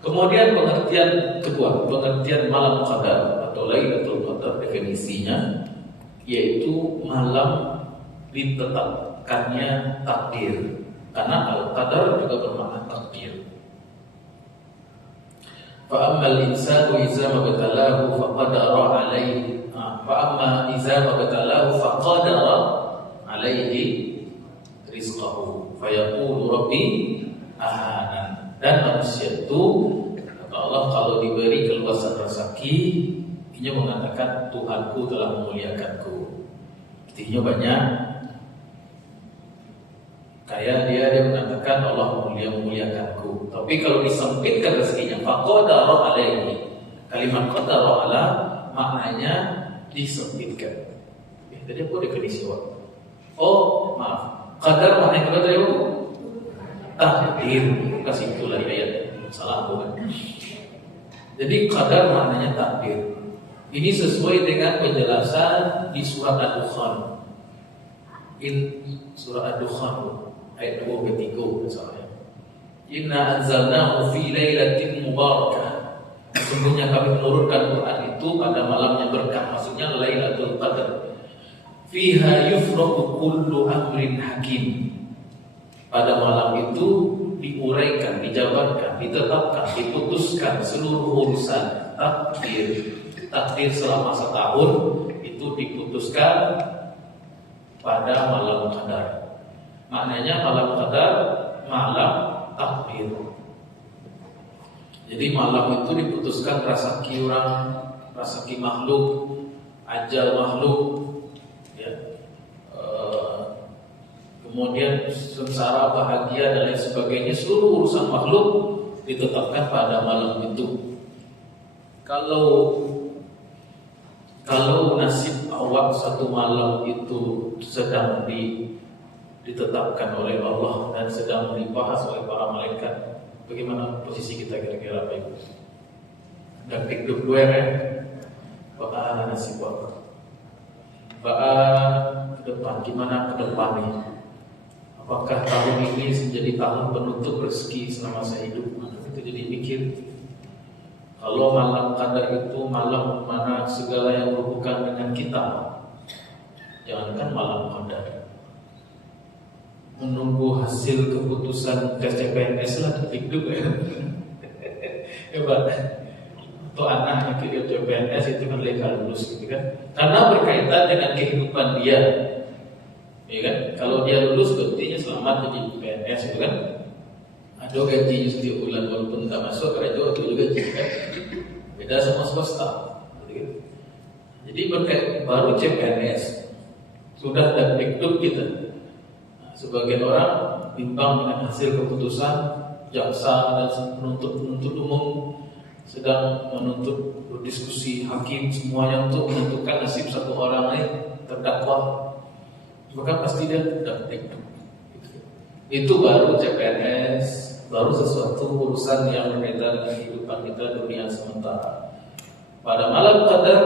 Kemudian pengertian kedua, pengertian malam qadar atau Lailatul Qadar, definisinya yaitu malam ditetapkannya takdir. Karena al-qadar juga bermakna takdir. Fa ammal insanu idza mabtalahu faqadara alaihi fa amma idza mabtalahu faqadara alaihi rizqahu fa yaqulu rabbi ahanan. Dan manusia itu kata Allah kalau diberi keluasan rezeki, ia mengatakan Tuhanku telah memuliakanku. Artinya banyak kaya dia mengatakan Allah memuliakanku. Tapi kalau disempitkan rezekinya, faqadara alaihi. Kalimat qadara ala maknanya disempitkan. Tadi aku definisi waktu. Oh, maaf. Qadar maknanya apa tadi? Takdir. Kasih itulah ayat. Salah bukan. Jadi qadar maknanya takdir. Ini sesuai dengan penjelasan di surat Ad-Dukhan. Surah Ad-Dukhan ayat 23 misalnya. Inna anzalnahu fi lailatin mubarakah. Sesungguhnya kami menurunkan Quran itu pada malam yang berkah, maksudnya Lailatul Qadar. Fiha yufraqu kullu amrin hakim. Pada malam itu diuraikan, dijabarkan, ditetapkan, diputuskan seluruh urusan takdir selama setahun itu diputuskan pada malam qadar. Maknanya malam qadar, malam takdir. Jadi malam itu diputuskan rezeki orang, rezeki makhluk, ajal makhluk, ya. Kemudian sengsara, bahagia dan lain sebagainya, seluruh urusan makhluk ditetapkan pada malam itu. Kalau nasib awak satu malam itu sedang ditetapkan oleh Allah dan sedang dibahas oleh para malaikat, bagaimana posisi kita kira-kira Pak Ibu? Dan hidup gue kan, bagaimana nasib awak? Ke depan, gimana ke depan nih? Apakah tahun ini menjadi tahun penutup rezeki selama saya hidup? Itu jadi mikir. Kalau malam qadar itu malam mana segala yang berhubungan dengan kita, jangankan malam qadar, menunggu hasil keputusan tes CPNS lah hidup ya. Hebat. Atau anak yang ikut CPNS itu kan legal lulus gitu kan? Karena berkaitan dengan kehidupan dia. Ya kan? Kalau dia lulus berarti selamat jadi PNS itu kan. Ada gajinya setiap bulan walaupun tak masuk kerja itu juga gaji kan. Beda sama swasta. Jadi berkait baru CPNS sudah hidup kita. sebagian orang bimbang dengan hasil keputusan jaksa dan penuntut umum sedang menuntut berdiskusi hakim semuanya untuk menentukan nasib satu orang ini terdakwa, maka pasti dia tidak ikut. Itu baru CPNS, baru sesuatu urusan yang berkaitan dengan kehidupan kita dunia sementara. Pada malam qadar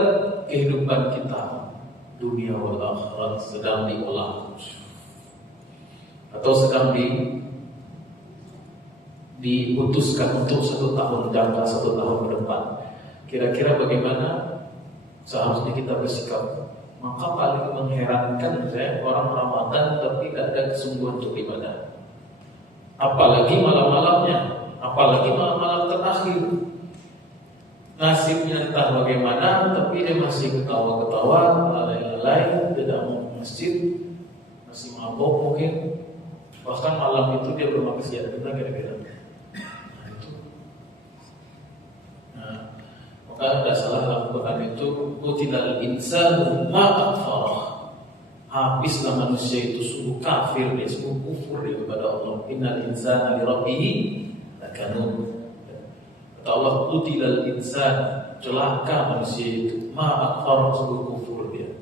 kehidupan kita dunia wal akhirat sedang diolah atau sedang diputuskan untuk 1 tahun jangka 1 tahun ke depan. Kira-kira bagaimana seharusnya kita bersikap? Maka paling mengherankan saya orang Ramadan tapi tidak ada kesungguhan untuk ibadah. Apalagi malam-malamnya, apalagi malam-malam terakhir. Nasibnya entah bagaimana, tapi dia masih ketawa-ketawa, lalai-lalai, tidak mau ke masjid, masih mabok mungkin. Bahkan malam itu dia bermaksiat, kita kira-kira. Maka ada salah Al-Quran itu Qutilal insanu ma'akfarah. Habislah manusia itu sungguh kafir dia, sungguh kufur dia kepada Allah. Innal insana li rabbihi lakanun. Kata Allah, Qutilal insan, celaka manusia itu ma'akfarah, sungguh kufur dia,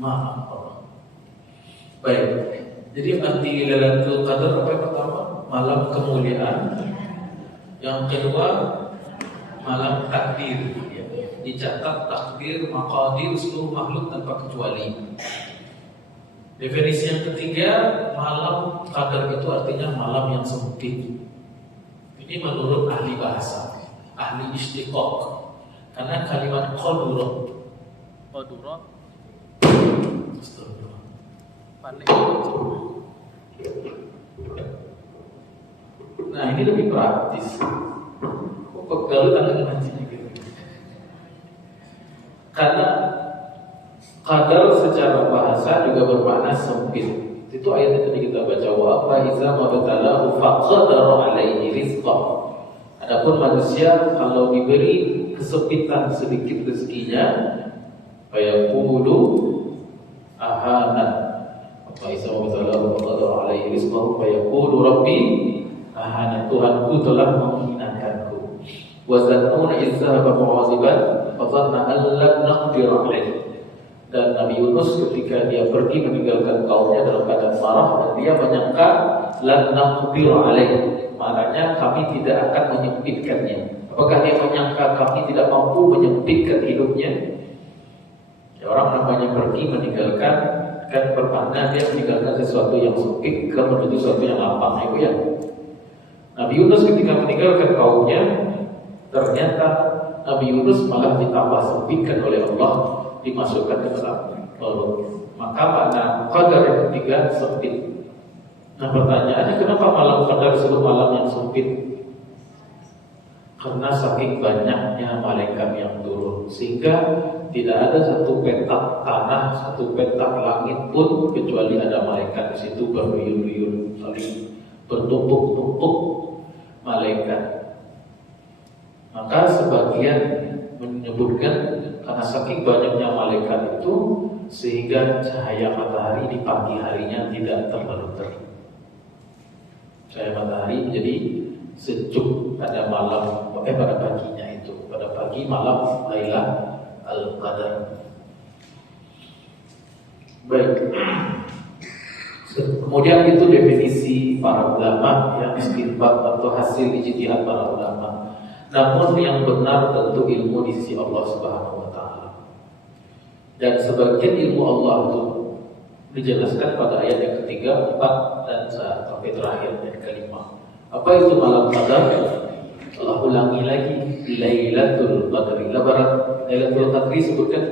ma'akfarah. Baik, jadi arti Lailatul Qadar apa yang pertama? Malam kemuliaan. Yang kedua, malam takdir. Dicatat takdir, maqadir seluruh makhluk tanpa kecuali. Definisi yang ketiga, malam qadar itu artinya malam yang sempit. Ini menurut ahli bahasa, ahli istiqaq. Karena kalimat qadura panik. Nah, ini lebih praktis. Kok pegal tangan ngajinya gitu. Karena qadar secara bahasa juga bermakna sempit. Itu ayat yang tadi kita baca, wa fa iza mabtalahu faqadara alaihi rizqah. Adapun manusia kalau diberi kesempitan sedikit rezekinya, fayaqulu ahana. Fa iza mabtalahu faqadara alaihi rizqah fayaqulu rabbi ahana. Tuhanku telah menghinakanku. Wa zannuna izzahaba mu'aziban fa dhanna an lam naqdir alaihi. Dan Nabi Yunus ketika dia pergi meninggalkan kaumnya dalam keadaan marah, dan dia menyangka lan naqdir alaihi, maknanya kami tidak akan menyempitkannya. Apakah dia menyangka kami tidak mampu menyempitkan hidupnya? Ya, orang namanya pergi meninggalkan kan bermakna dia meninggalkan sesuatu yang sempit ke menuju sesuatu yang lapang, itu ya. Nabi Yunus ketika meninggalkan kaumnya, ternyata Nabi Yunus malah ditambah sempitkan oleh Allah, dimasukkan ke dalam laut. Maka makna qadar yang ketiga sempit. Nah, pertanyaannya, kenapa malam qadar disebut malam yang sempit? Karena saking banyaknya malaikat yang turun, sehingga tidak ada satu petak tanah, satu petak langit pun kecuali ada malaikat di situ berduyun-duyun, saling bertumpuk-tumpuk malaikat. Maka sebagian menyebutkan karena saking banyaknya malaikat itu sehingga cahaya matahari di pagi harinya tidak terlalu terik. Cahaya matahari jadi sejuk pada malam, pada paginya itu, pada pagi malam Lailatul Qadar. Baik. Kemudian itu definisi para ulama yang istinbat atau hasil ijtihad para ulama. Namun yang benar tentu ilmu di sisi Allah Subhanahu wa taala. Dan sebagian ilmu Allah itu dijelaskan pada ayat yang ketiga, 4 dan sampai terakhir dan kelima. Apa itu malam qadar? Allah ulangi lagi, Lailatul Qadar. Lailatul Qadar disebutkan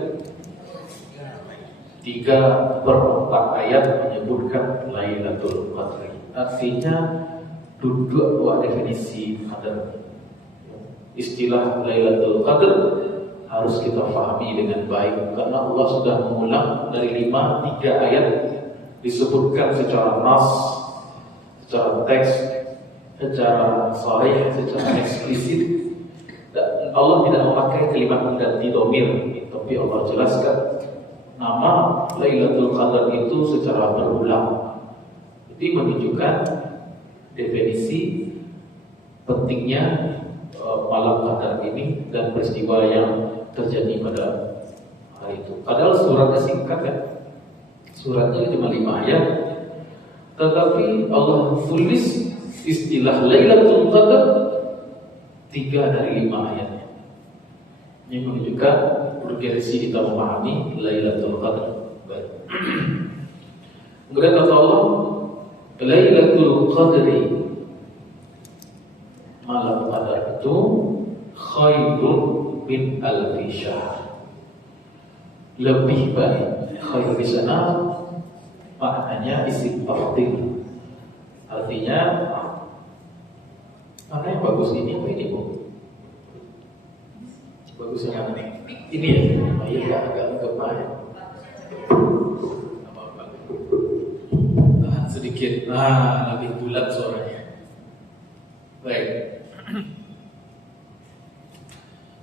3/4 ayat menyebutkan Lailatul Qadar. Artinya dua definisi qadar. Istilah Lailatul Qadar harus kita pahami dengan baik, karena Allah sudah mengulang dari 3 ayat disebutkan secara nas, secara teks, secara sharih, secara eksplisit. Dan Allah tidak memakai kalimat mengganti dhamir, tapi Allah jelaskan nama Lailatul Qadar itu secara berulang. Jadi menunjukkan definisi pentingnya malam Qadar ini dan peristiwa yang terjadi pada hari itu. Padahal suratnya singkat kan, suratnya cuma 5 ayat, tetapi Allah tulis istilah Lailatul Qadar 3 dari 5 ayatnya. Ini menunjukkan urgensi kita memahami Lailatul Qadar. Baik. Kemudian kata Allah, Lailatul Qadri, malam Qadar itu khairun min alfi syahr, lebih baik. Khair di sana maknanya isim fardil, artinya mana yang bagus, ini apa ini Bu? Bagus yang mana nih? Ini ya? Oh iya, agak kemarin. Apa-apa. Tahan sedikit. Nah, lebih bulat suaranya. Baik.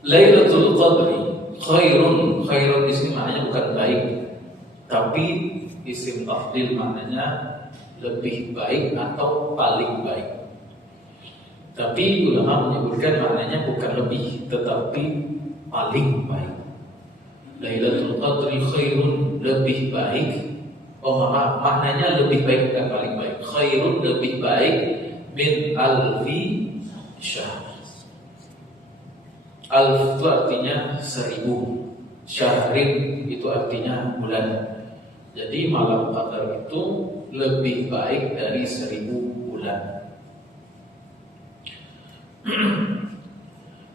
Lailatul Qadri khairun. Khairun di sini maknanya bukan baik, tapi isim tafdil maknanya lebih baik atau paling baik. Tapi ulama menyebutkan maknanya bukan lebih, tetapi paling baik. Lailatul Qadri khairun, lebih baik. Oh maaf, maknanya lebih baik bukan paling baik. Khairun, lebih baik, min alfi syahr. Alf itu artinya 1000, syahrin itu artinya bulan. Jadi malam Qadar itu lebih baik dari 1000 bulan.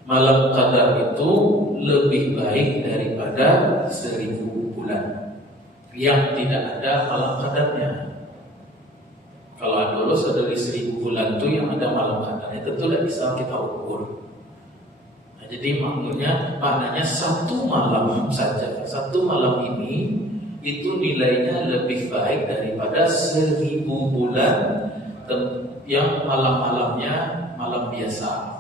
Malam Qadar itu lebih baik daripada 1000 bulan yang tidak ada malam Qadarnya. Kalau dulu dari 1000 bulan itu yang ada malam Qadarnya, tentu tidak bisa kita ukur. Nah, jadi maknanya satu malam saja, satu malam ini itu nilainya lebih baik daripada 1000 bulan yang malam-malamnya malam biasa,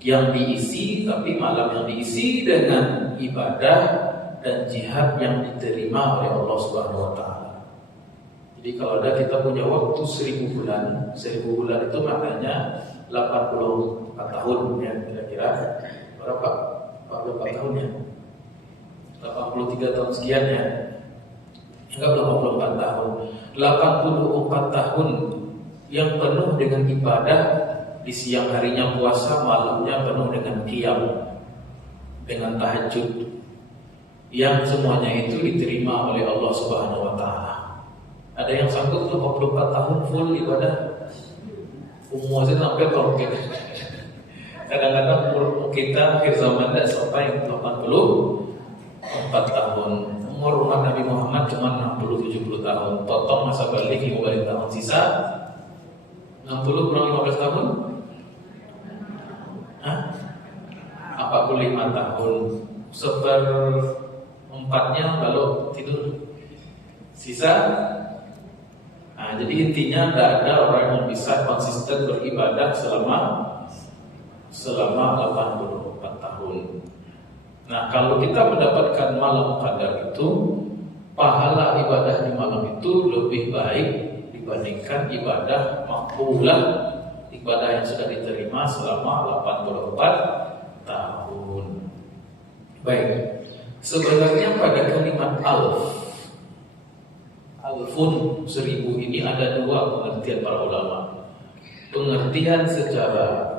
yang diisi, tapi malam yang diisi dengan ibadah dan jihad yang diterima oleh Allah Subhanahu wa taala. Jadi kalau ada kita punya waktu 1000 bulan, 1000 bulan itu maknanya 84 tahun ya, kira-kira berapa? 84 tahun ya. 83 tahun sekian ya. Enggak 84 tahun. 84 tahun yang penuh dengan ibadah. Di siang harinya puasa, malamnya penuh dengan qiyam, dengan tahajud, yang semuanya itu diterima oleh Allah Subhanahu wa taala. Ada yang sanggup 84 tahun full ibadah? Umur saya sampai roket. Kadang-kadang umur kita akhir zaman tidak sampai 84 tahun. Umur umat Nabi Muhammad cuma 60-70 tahun. Potong masa balik 15 tahun, sisa 60 kurang 15 tahun. 45 tahun, seperempatnya kalau tidur, sisa. Nah, jadi intinya tidak ada orang yang bisa konsisten beribadah selama 84 tahun. Nah, kalau kita mendapatkan malam Qadar itu, pahala ibadah di malam itu lebih baik dibandingkan ibadah makbulah, ibadah yang sudah diterima selama 84 tahun. Baik, sebenarnya pada kalimat alfun 1000 ini ada dua pengertian para ulama. Pengertian secara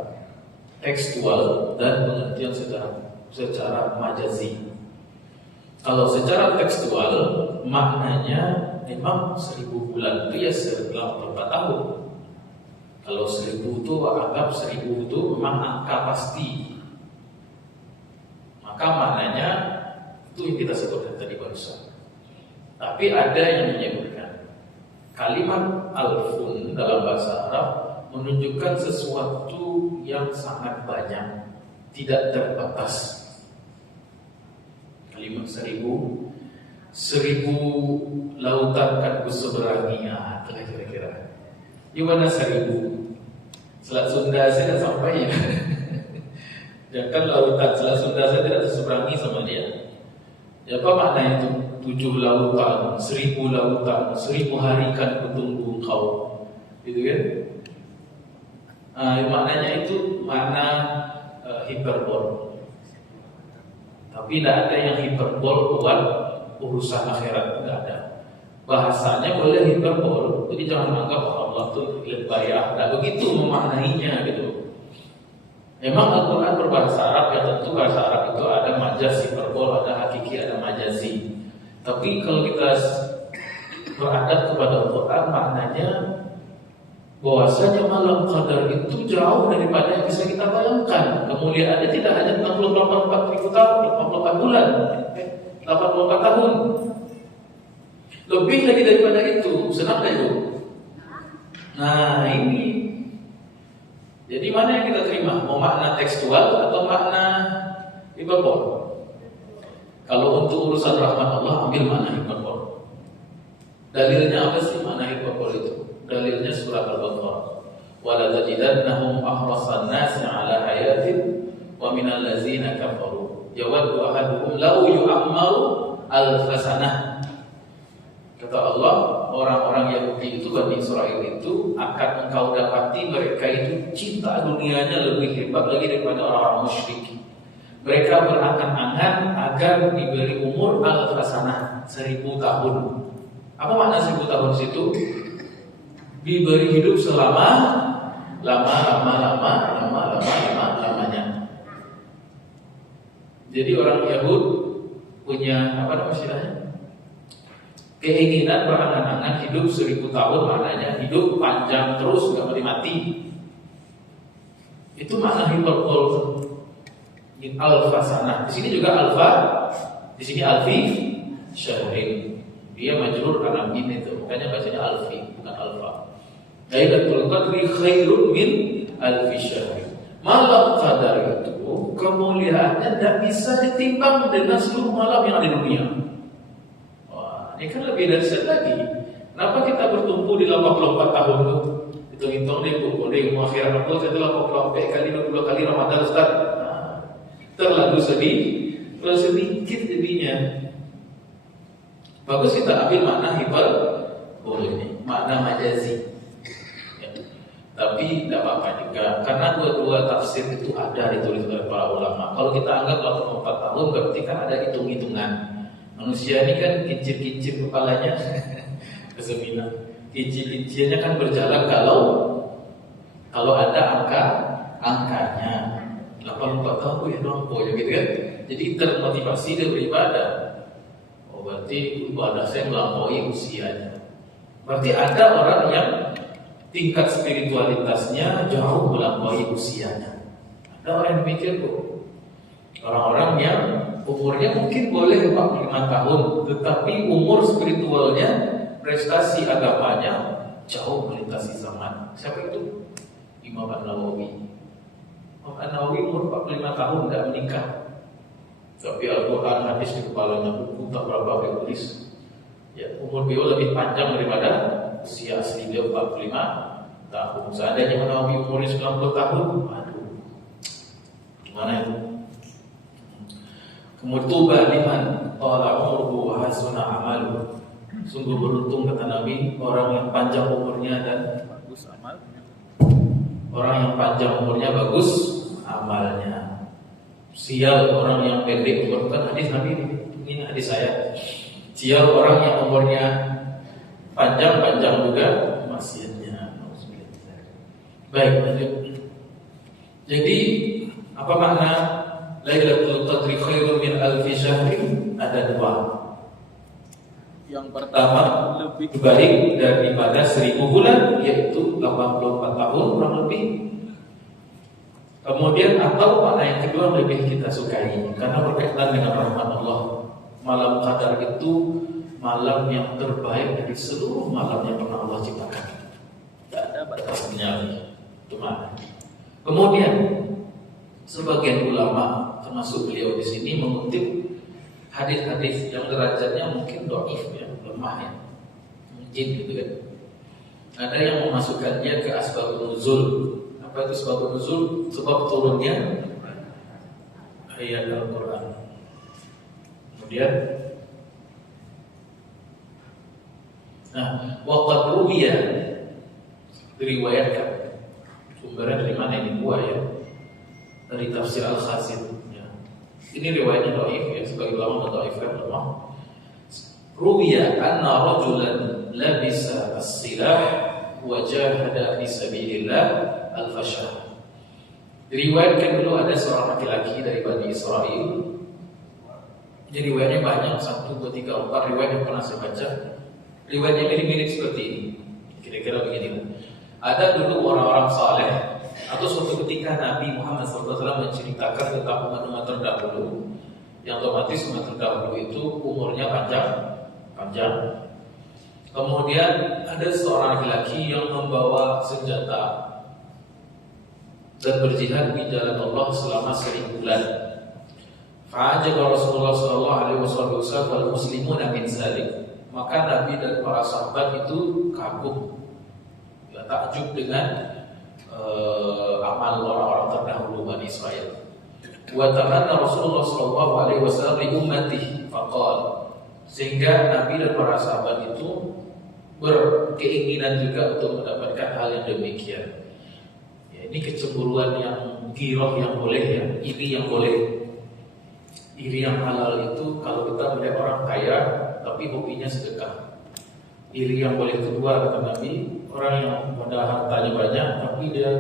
tekstual dan pengertian secara majazi. Kalau secara tekstual maknanya memang 1000 bulan itu ya 84 tahun. Kalau 1000 itu anggap 1000 itu memang angka pasti. Maka maknanya itu yang kita sebutkan tadi barusan. Tapi ada yang menyebutkan kalimat alfun dalam bahasa Arab menunjukkan sesuatu yang sangat banyak, tidak terbatas. Kalimat 1000 lautan kan kuseberangi, kira-kira. Gimana 1000? Selat Sunda saya tidak sampai ya. Jangan lautan Selat Sunda saya tidak terseberangi sama dia. Ya apa makna itu? 7 lautan, 1000 lautan, 1000 hari kan kutunggu engkau, gitu kan? Maknanya itu makna hiperbol. Tapi tidak ada yang hiperbol buat urusan akhirat, tidak ada. Bahasanya boleh hiperbol, jadi jangan anggap Allah tuh lebay, tidak begitu memaknainya gitu. Memang Al-Quran berbahasa Arab, ya tentu bahasa Arab itu ada majaz, hiperbol, ada hakiki, ada majazi. Tapi kalau kita beradab kepada Al-Quran, maknanya bahwasanya malam qadar itu jauh daripada yang bisa kita bayangkan. Kemuliaannya tidak hanya 64.000 tahun, 84 bulan, 84 tahun. Lebih lagi daripada itu, senang gak itu? Nah ini, jadi mana yang kita terima? Mau makna tekstual atau makna hiperbol? Kalau untuk urusan rahmat Allah, ambil makna hiperbol. Dalilnya apa sih makna hiperbol itu? Dalilnya surat Al-Baqarah. Wala tajidannahum ahrasan nasi ala hayatin wa minal ladzina kafaru yawaddu ahaduhum law yu'ammaru alfasanah. Kata Allah, orang-orang Yahudi itu, Bani Israel itu, akan engkau dapati mereka itu cinta dunianya lebih hebat lagi daripada orang-orang musyrik. Mereka berangan-angan agar diberi umur al-fasanah, 1000 tahun. Apa makna 1000 tahun situ? Diberi hidup selama lamanya. Jadi orang Yahud punya apa namanya istilahnya? Keinginan berangan-angan hidup 1000 tahun, maknanya hidup panjang terus, gak mati. Itu makna hiperbol. Al-fasanah. Di sini juga alfa, di sini alfi syahrin. Dia majrur karena min itu, makanya bacanya alfi bukan alfa. Lailatul Qadri khairun min alfi syahrin. Malam qadar itu kemuliaannya tidak bisa ditimbang dengan seluruh malam yang ada di dunia. Wah, ini kan lebih dari set lagi. Kenapa kita bertumpu di 84 tahun itu? Hitung-hitung deh, boleh mau akhirat aku saya 84 kali 22 kali Ramadan Ustaz. Terlalu sedikit jadinya. Bagus kita ambil makna hiperbol ini, makna majazi. Ya. Tapi tidak apa-apa juga, karena dua-dua tafsir itu ada ditulis oleh para ulama. Kalau kita anggap 84 tahun berarti kan ada hitung-hitungan. Manusia ini kan kincir-kincir kepalanya, keseminan. Kincir-kincirnya kan berjalan kalau ada angkanya. 84 tahun ya nompo gitu kan. Jadi termotivasi dia beribadah. Oh berarti ibadah saya melampaui usianya. Berarti ada orang yang tingkat spiritualitasnya jauh melampaui usianya. Ada orang yang mikir kok. Orang-orang yang umurnya mungkin boleh 45 tahun, tetapi umur spiritualnya, prestasi agamanya jauh melintasi zaman. Siapa itu? Imam An-Nawawi. An-Nawawi umur 45 tahun tidak menikah. Tapi Al-Quran hadis di kepalanya, buku tak berapa dia tulis. Ya, umur beliau lebih panjang daripada usia asli dia 45 tahun. Seandainya An-Nawawi umurnya 90 tahun, aduh, gimana itu? Kemudian tuba liman qala umruhu wa hasuna amalu. Sungguh beruntung kata Nabi orang yang panjang umurnya dan bagus amalnya. Orang yang panjang umurnya bagus amalnya. Sial orang yang pendek umur, bukan hadis Nabi ini hadis saya. Sial orang yang umurnya panjang juga maksiatnya. Baik, lanjut. Jadi apa makna Lailatul Qadri khairun min alfi syahrin? Ada dua. Yang pertama lebih baik daripada 1000 bulan, yaitu 84 tahun kurang lebih. Kemudian atau makna yang kedua lebih kita sukai karena berkaitan dengan rahmat Allah. Malam Qadar itu malam yang terbaik dari seluruh malam yang pernah Allah ciptakan. Tidak ada batasnya. Itu makna. Kemudian sebagian ulama termasuk beliau di sini mengutip hadis-hadis yang derajatnya mungkin dhaif ya, lemah ya, mungkin gitu kan. Ada yang memasukkannya ke asbabun nuzul. Apa itu asbabun nuzul? Sebab turunnya ayat Al-Quran. Kemudian Nah, waqad ruwiya, diriwayatkan. Sumbernya dari mana ini? Gua ya, dari tafsir Al-Khazin ya. Ini riwayatnya dhaif ya, sebagai ulama mendhaifkan lemah. Ruwiya anna rajulan labisa as-silah wa jahada fi sabilillah al-fashah. Diriwayatkan dulu ada seorang laki-laki dari Bani Israel. Jadi riwayatnya banyak, 1, 2, 3, 4 riwayat yang pernah saya baca. Riwayatnya mirip-mirip seperti ini. Kira-kira begini. Ada dulu orang-orang saleh, atau suatu ketika Nabi Muhammad SAW menceritakan tentang umat-umat terdahulu, yang otomatis umat terdahulu itu umurnya panjang. Kemudian ada seorang laki-laki yang membawa senjata dan berjihad di jalan Allah selama 1000 bulan. Fa'ajaba Rasulullah SAW wal muslimuna min zalik. Maka Nabi dan para sahabat itu kagum, ya, takjub dengan amal orang-orang terdahulu Bani Israel. Wa tamanna Rasulullah SAW li ummatihi faqala. Sehingga Nabi dan para sahabat itu berkeinginan juga untuk mendapatkan hal yang demikian. Ya, ini kecemburuan yang giroh yang boleh ya, iri yang boleh. Iri yang halal itu kalau kita melihat orang kaya tapi hobinya sedekah. Iri yang boleh kedua kata Nabi, orang yang pada hartanya banyak tapi dia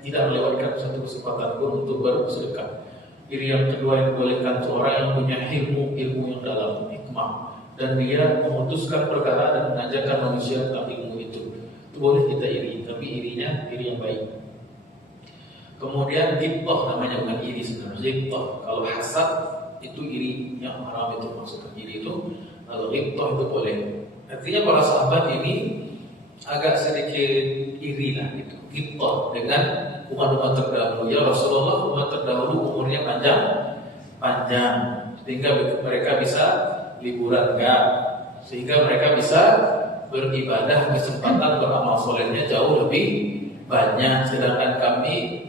tidak melewatkan satu kesempatan pun untuk bersedekah. Iri yang kedua yang bolehkan orang yang punya ilmu yang dalam, hikmah, dan dia memutuskan perkara dan mengajarkan manusia tentang ilmu itu boleh kita iri, tapi irinya iri yang baik. Kemudian ghibthah, namanya bukan iri sebenarnya, ghibthah. Kalau hasad itu iri yang haram, itu maksudnya iri itu. Kalau ghibthah itu boleh. Artinya para sahabat ini agak sedikit iri lah gitu, ghibthah dengan umat-umat terdahulu. Ya Rasulullah, umat terdahulu umurnya panjang sehingga mereka bisa liburan enggak, sehingga mereka bisa beribadah, kesempatan beramal solehnya jauh lebih banyak. Sedangkan kami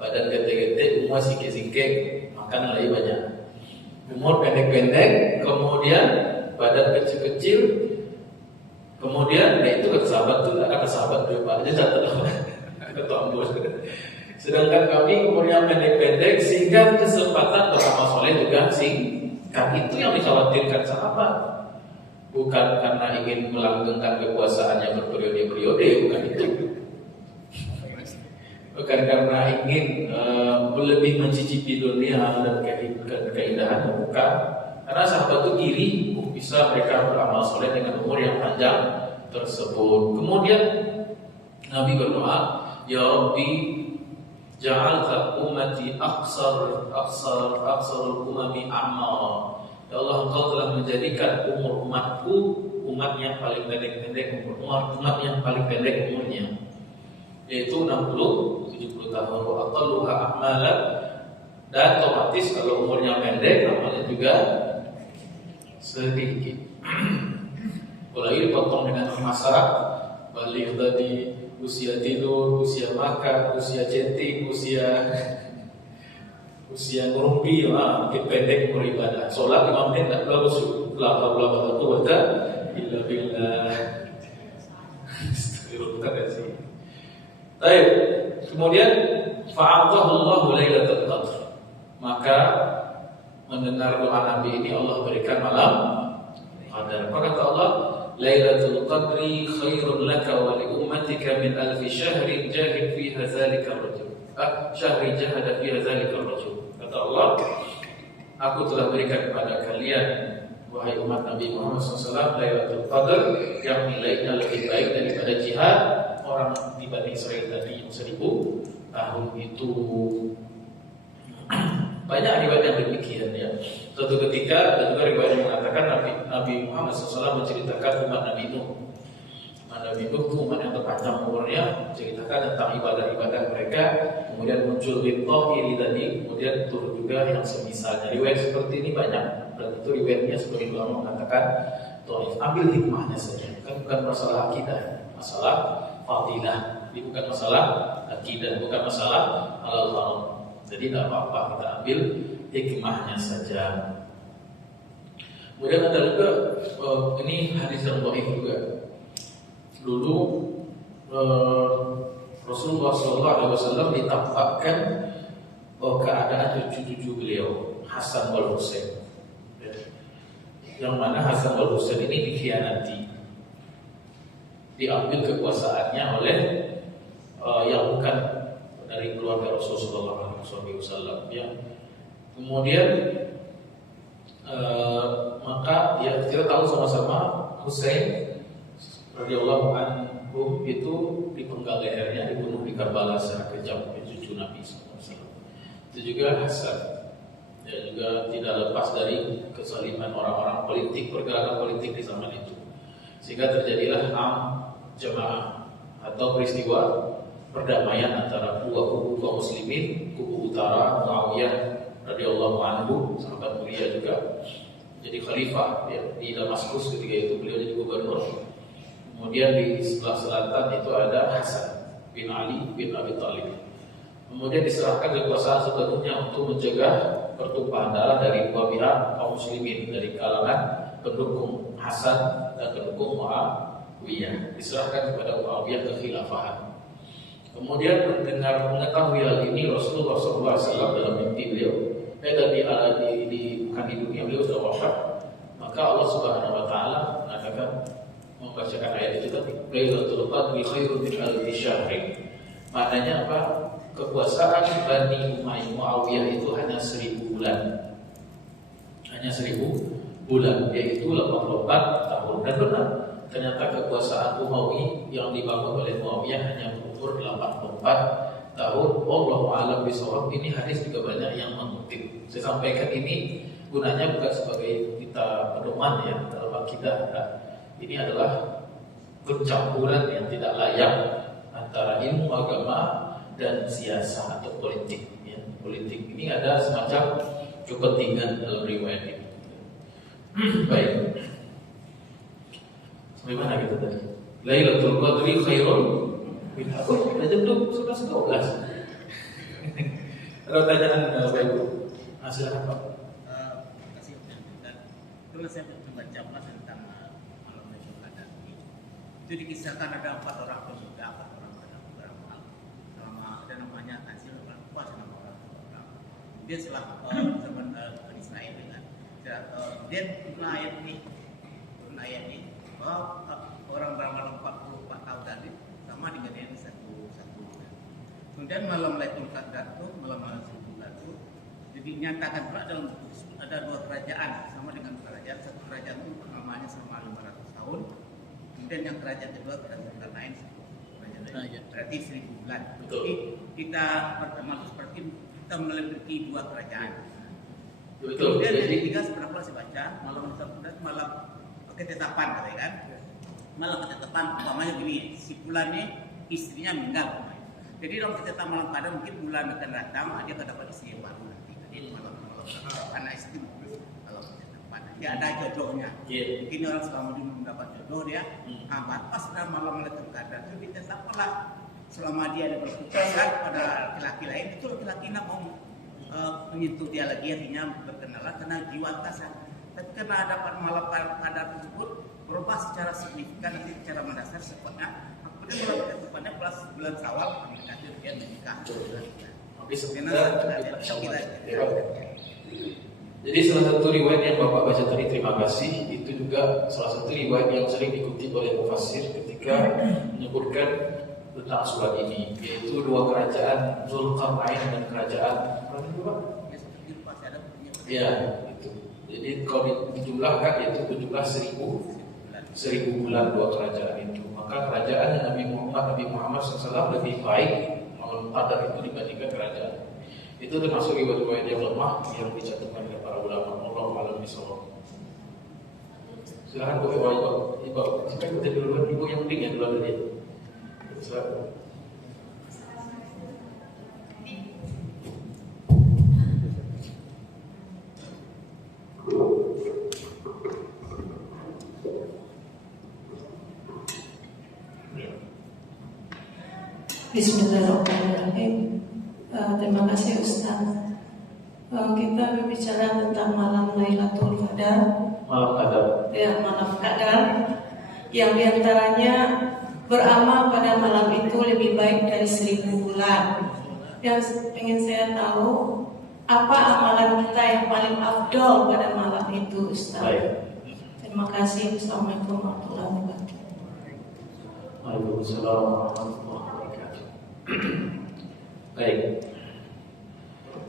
badan gede-gede, umur sikit-sikit, makan lebih banyak. Umur pendek-pendek, kemudian badan kecil-kecil, kemudian itu kata sahabat itu kata sahabat berapa aja kata ambos. Sedangkan kami umurnya pendek-pendek sehingga kesempatan beramal soleh juga singkat. Itu yang dikhawatirkan sahabat. Bukan karena ingin melanggengkan kekuasaannya berperiode-periode, bukan itu. Bukan karena ingin lebih mencicipi dunia dan keindahan, bukan. Karena sahabat itu iri, bisa mereka beramal soleh dengan umur yang panjang tersebut. Kemudian Nabi berdoa, Ya Rabbi, ja'alta ummati aksarul umami a'mar. Ya Allah, Engkau telah menjadikan umur umatku umat yang paling pendek-pendek umat yang paling pendek umurnya, yaitu 60-70 tahun. Wa aqalluha a'malan, dan otomatis kalau umurnya pendek amalnya juga sedikit. Kalau ini potong dengan masa balik tadi, usia tidur, usia makan, usia chatting, usia ngerumpi, mungkin pendek beribadah. Sholat 5 menit tak bagus. La haula wala quwwata illa billah. Astagfirullah sih. Baik. Kemudian fa'atahu Allahu lailatul qadr. Maka mendengar doa Nabi ini Allah berikan malam qadar. Apa kata Allah? Lailatul qadri khairun laka wa li ummatika min alfi syahrin jahid fiha zalika ar-rajul. Syahri jahada fiha zalika ar-rajul. Kata Allah, aku telah berikan kepada kalian, wahai umat Nabi Muhammad SAW, Lailatul Qadar yang nilainya lebih baik daripada jihad orang di Bani Israel tadi yang 1000 tahun itu. Banyak riwayat yang demikian ya. Suatu ketika ada juga riwayat yang mengatakan Nabi Muhammad SAW menceritakan umat Nabi Nuh. Nabi Nuh itu umat yang terpanjang umurnya, menceritakan tentang ibadah-ibadah mereka. Kemudian muncul ghibthah, iri tadi, kemudian turun juga yang semisalnya. Riwayat seperti ini banyak, dan itu riwayatnya sebagai ulama mengatakan dhaif. Ambil hikmahnya saja, kan bukan masalah akidah, masalah fadilah. Ini bukan masalah akidah, bukan masalah halal haram. Jadi tidak apa-apa, kita ambil hikmahnya saja. Kemudian ada juga ini hadis yang dhaif juga. dulu Rasulullah SAW ditampakkan keadaan cucu-cucu beliau Hasan wal Husain, yang mana Hasan wal Husain ini dikhianati, diambil kekuasaannya oleh yang bukan dari keluarga Rasulullah SAW. Ya. Kemudian maka ya kita tahu sama-sama Husain radhiyallahu anhu itu dipenggal lehernya, dibunuh di Karbala secara kejam oleh cucu Nabi SAW. Itu juga Hasan, ya juga tidak lepas dari kezaliman orang-orang politik, pergerakan politik di zaman itu, sehingga terjadilah jamaah atau peristiwa perdamaian antara dua kubu kaum muslimin, kubu utara Muawiyah radhiyallahu anhu, sahabat mulia juga jadi khalifah ya, di Damaskus ketika itu beliau jadi gubernur. Kemudian di sebelah selatan itu ada Hasan bin Ali bin Abi Thalib. Kemudian diserahkan kekuasaan sepenuhnya untuk mencegah pertumpahan darah dari dua pihak kaum muslimin, dari kalangan pendukung Hasan dan pendukung Muawiyah. Diserahkan kepada Muawiyah kekhilafahan. Kemudian mendengar mengetahui hal ini Rasulullah SAW dalam mimpi beliau, bukan di dunia, beliau sudah wafat. Maka Allah Subhanahu Wa Taala mengatakan, membacakan ayat itu tadi, Lailatul Qadri khairun min alfi syahrin. Maknanya apa? Kekuasaan Bani Umayyah Muawiyah itu hanya 1000 bulan. Hanya 1000 bulan, yaitu 84 tahun. Dan benar, ternyata kekuasaan Umayyah yang dibangun oleh Muawiyah hanya berumur 84 tahun. Wallahu a'lam bishawab. Ini hadis juga banyak yang mengutip. Saya sampaikan ini gunanya bukan sebagai kita pedoman ya dalam akidah. Ini adalah pencampuran yang tidak layak antara ilmu agama dan siasa atau politik. Ya. Politik ini ada semacam kepentingan dalam riwayat ini. Baik. Sampai mana kita tadi? Lailatul Qadri khairun min alfi syahrin. Ada jam 11:12. Ada pertanyaan Bapak Ibu? Silakan Pak. Terima kasih. Kalau saya membaca tentang malam Lailatul Qadar itu dikisahkan ada 4 orang pemuda, 4 orang beramal. Selama ada namanya Tanzil orang puas nama orang. Dia setelah zaman Bani Israel dengan dia turun ayat ini bahwa orang beramal 44 tahun tadi sama dengan yang satu bulan. Kemudian malam Lailatul Qadar itu malam bulan itu jadi nyatakan pula dalam buku tersebut ada 2 kerajaan sama dengan kerajaan. Satu kerajaan itu namanya selama 500 tahun. Kemudian yang kerajaan kedua kerajaan lain berarti 1000 bulan. Jadi kita pertama itu seperti kita memiliki 2 kerajaan. Betul. Kemudian yang ketiga sebenarnya saya baca malam Lailatul malam ketetapan katanya kan. Malam ketetapan umpamanya gini, si bulannya istrinya meninggal umpamanya. Jadi dalam ketetapan malam Qadar mungkin bulan akan datang dia akan dapat istri yang baru nanti. Jadi malam anak istri kalau ketetapan dia ada jodohnya. Mungkin orang selama dia mendapat jodoh dia pas dalam malam Lailatul Qadar itu ditetapkanlah selama dia ada berkuasa pada laki-laki lain itu laki-laki nak mau menyentuh dia lagi artinya berkenalan karena jiwa kasar. Tapi karena dapat malam Qadar tersebut berubah secara signifikan nanti secara mendasar sepatnya. Kemudian malam kedepannya plus bulan Syawal mendekati dia menikah. Oke, jadi salah satu riwayat yang Bapak baca tadi, terima kasih, itu juga salah satu riwayat yang sering dikutip oleh mufassir ketika menyebutkan tentang surat ini, yaitu 2 kerajaan Zulkarnain dan kerajaan ya itu. Jadi kalau dijumlahkan itu berjumlah 1000 bulan 2 kerajaan itu. Maka kerajaan Nabi Muhammad SAW lebih baik malam Qadar itu dibandingkan kerajaan. Itu termasuk riwayat-riwayat yang lemah yang dicantumkan oleh para ulama. Allahu a'lam bishawab. Silakan Ibu. Siapa yang duluan? Ibu yang penting ya duluan tadi. Silakan. Bismillahirrahmanirrahim. Terima kasih Ustaz. Kita berbicara tentang malam Lailatul Qadar. Malam Qadar. Ya, malam Qadar. Yang diantaranya beramal pada malam itu lebih baik dari 1000 bulan. Yang ingin saya tahu, apa amalan kita yang paling afdol pada malam itu, Ustaz? Baik. Terima kasih. Assalamualaikum warahmatullahi wabarakatuh. Waalaikumsalam warahmatullahi wabarakatuh. Baik.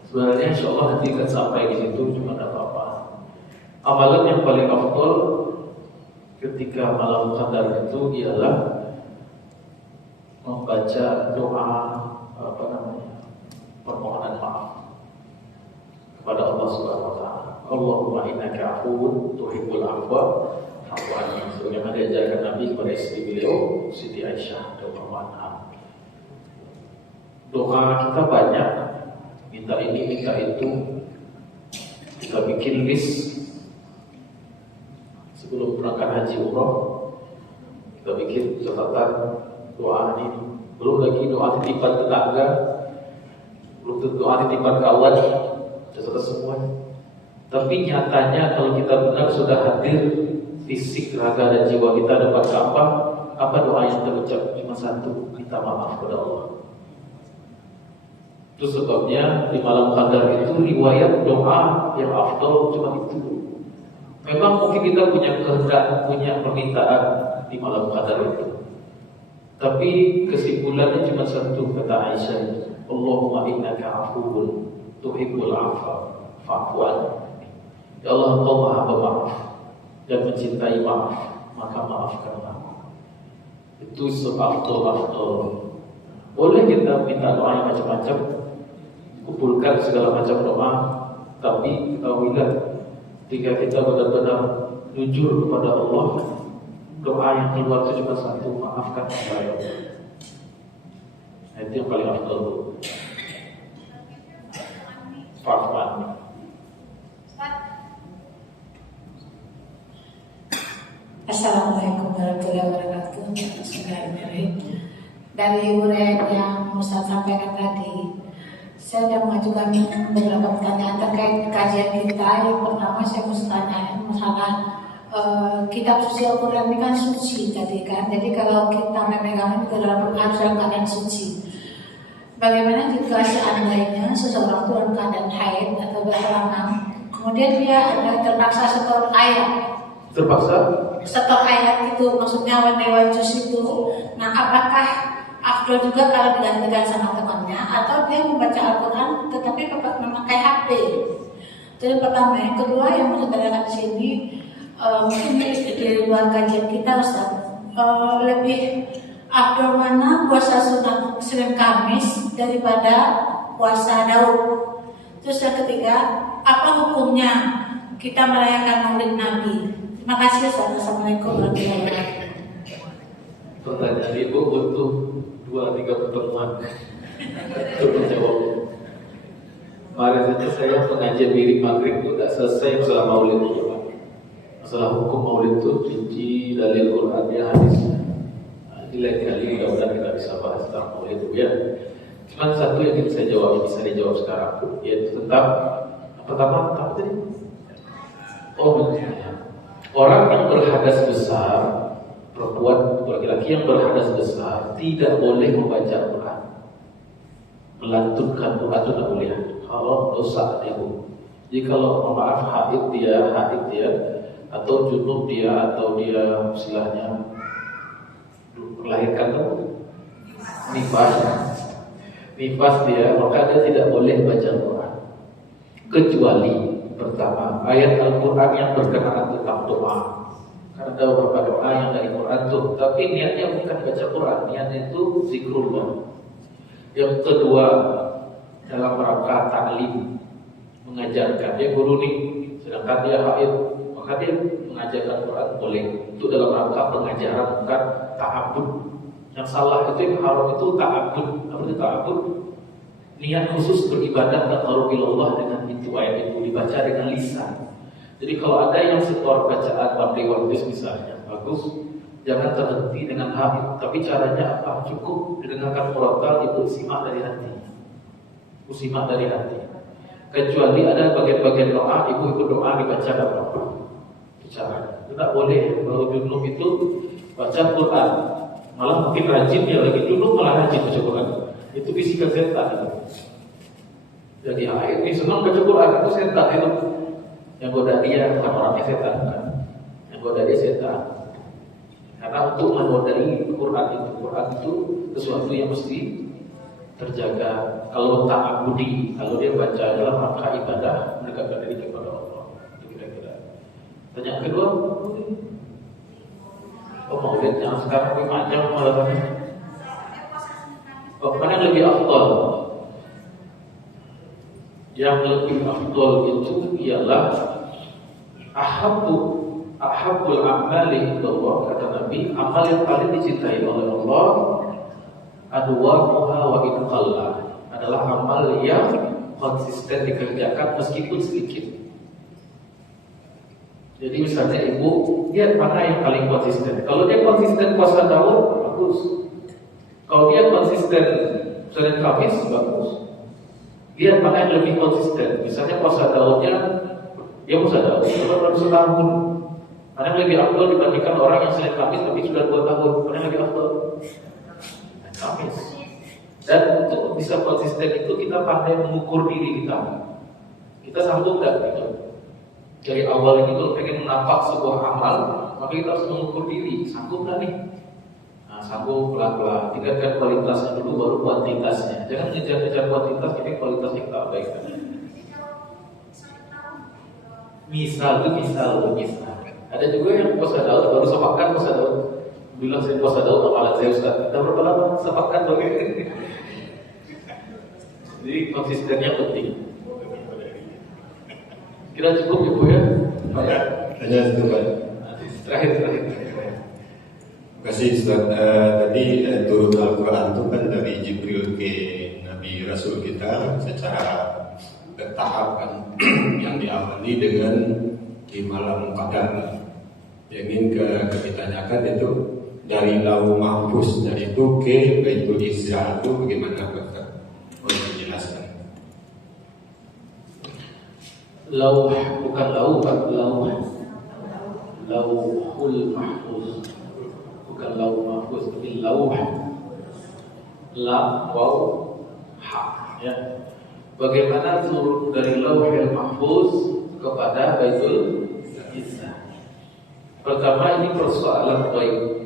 Sebenarnya insya Allah nanti akan sampai di situ, cuma ada apa-apa. Amalan yang paling afdol ketika malam qadar itu ialah membaca doa permohonan maaf kepada Allah Subhanahu wa taala. Allahumma innaka afuwwun tuhibbul afwa fa'fu anni. Sebagaimana diajarkan Nabi kepada istri beliau Siti Aisyah radhiyallahu anha. Doa kita banyak, minta ini, minta itu. Kita bikin list sebelum berangkat haji umroh. Kita bikin catatan doa ini. Belum lagi doa titipan tetangga, belum doa titipan kawan, catatan semua. Tapi nyatanya kalau kita benar sudah hadir fisik, raga dan jiwa kita dapat apa doa yang terucap? Cuma satu, minta maaf kepada Allah. Itu sebabnya di malam qadar itu riwayat doa yang afdal cuma itu. Memang mungkin kita punya kehendak, punya permintaan di malam qadar itu. Tapi kesimpulannya cuma satu, kata Aisyah, Allahumma innaka afuwwun tuhibbul afwa fa'fu anni. Ya Allah, Engkau Maha Pemaaf dan mencintai maaf, maka maafkanlah. Itu afdol. Boleh kita minta doa yang macam-macam, kumpulkan segala macam doa, tapi ketahuilah ketika kita benar-benar jujur kepada Allah, doa yang keluar itu cuma satu, maafkan saya. Itu yang paling afdol. Fa'fu. Assalamualaikum warahmatullahi wabarakatuh. Bismillahirrahmanirrahim. Dari uraian yang Ustaz sampaikan tadi, saya sudah mengajukan beberapa pertanyaan terkait kajian kita. Yang pertama saya mau tanya masalah kitab suci Al-Quran ini kan suci tadi kan. Jadi kalau kita memegang itu harus dalam keadaan suci. Bagaimana jika seandainya seseorang dalam keadaan haid atau berhalangan, kemudian dia ada terpaksa setor ayat? Setor ayat itu maksudnya Dewan Juz itu. Nah, apakah afdol juga kalau digantikan sama temannya atau dia membaca Al-Quran tetapi memakai HP? Itu yang pertama. Yang kedua yang mau saya tanyakan di sini, mungkin di luar kajian kita Ustaz, lebih afdol mana puasa sunat Senin Kamis daripada puasa Daud? Terus yang ketiga, apa hukumnya kita merayakan Maulid Nabi? Terima kasih Ustaz. Assalamualaikum warahmatullahi wabarakatuh. Pertanyaan Ibu butuh 2-3 pertemuan untuk menjawab. Kemarin saja saya pengajian mirip maghrib itu tidak selesai masalah Maulid itu. Masalah hukum Maulid itu rinci, dalil Quran ya, hadis. Di lain kali mudah-mudahan kita bisa bahas tentang Maulid itu ya. Cuma satu yang ingin saya jawab, yang bisa dijawab sekarang, yaitu tentang pertama apa tadi? Orang yang berhadas besar, perempuan laki-laki yang berhadas besar tidak boleh membaca Quran, melantunkan Quran itu tidak boleh. Kalau dosa dia. Jadi kalau maaf haid dia atau junub dia atau dia istilahnya melahirkan nifas dia, maka dia tidak boleh baca Quran kecuali pertama ayat Al-Quran yang berkenaan tentang doa. Karena ada beberapa doa yang dari Quran tuh, tapi niatnya bukan baca Quran, niatnya itu zikrullah. Yang kedua, dalam rangka ta'lim, mengajarkan. Dia guru nih, sedangkan dia haid, maka dia mengajarkan Quran boleh. Itu dalam rangka pengajaran, bukan ta'abud. Yang salah itu, yang haram itu ta'abud. Apa itu ta'abud? Niat khusus beribadah taqarrubillah dengan itu, ayat itu dibaca dengan lisan. Jadi kalau ada yang setor bacaan Babli Wardis misalnya, bagus, jangan terhenti dengan haid. Tapi caranya apa? Cukup didengarkan murattal, itu simak dari hati. Simak dari hati. Kecuali ada bagian-bagian doa, ibu doa dibaca dan apa? Itu caranya. Tidak boleh kalau junub itu baca Quran Malah mungkin rajin dia lagi dulu malah rajin baca Quran. Itu bisikan setan itu. Jadi ini senang baca Quran itu setan itu. Yang goda dia bukan orangnya setan kan. Yang goda dia setan. Karena untuk menodai Quran itu sesuatu yang mesti terjaga. Kalau ta'abudi, kalau dia baca dalam rangka ibadah, mendekatkan diri kepada Allah. Itu kira-kira. Tanya kedua, maulid yang sekarang 5 jam malah. Mana yang lebih afdal? Yang lebih afdal itu ialah ahabbul amali Allah, kata Nabi, amal yang paling dicintai oleh Allah adwamuha wa in qalla, adalah amal yang konsisten dikerjakan meskipun sedikit. Jadi misalnya ibu lihat mana yang paling konsisten. Kalau dia konsisten puasa Daud, bagus. Kalau dia konsisten Senin Kamis, bagus. Lihat mana yang lebih konsisten. Misalnya puasa Daudnya, dia puasa Daud baru setahun. Mana yang lebih afdal dibandingkan orang yang Senin Kamis tapi sudah 2 tahun? Mana yang lebih afdal? Kamis. Dan untuk bisa konsisten itu kita pandai mengukur diri kita. Kita sanggup nggak gitu? Dari awal ini kalau pengen menampak sebuah amal, maka kita harus mengukur diri, sanggup nggak nih? Nah, sanggup pelan-pelan. Tingkatkan kualitasnya dulu, baru kuantitasnya. Jangan ngejar-ngejar kuantitas, ini kualitasnya kita abaikan. Misal. Ada juga yang puasa Daud baru sepakat puasa Daud. Bilang saya puasa Daud, amalan saya Ustaz. Kita berapa lama sepakat bagaimana? Jadi konsistennya penting. Kira cukup Ibu ya? Hanya itu Pak. Terakhir. Terima kasih Ustaz. Tadi turun Al-Quran itu kan dari Jibril ke Nabi Rasul kita secara bertahap kan, yang diawali dengan di malam Qadar. Yang ingin ditanyakan itu dari Lauh Mahfuz, dari itu ke Baitul Izzah itu bagaimana Pak? Boleh dijelaskan? Lauh bukan lauh, Lauhul Mahfuz. Bukan Lauh Mahfuz, tapi lauh. Lam, waw, ha. Ya. Bagaimana turun dari Lauhul Mahfuz kepada Baitul Izzah? Pertama, ini persoalan baik.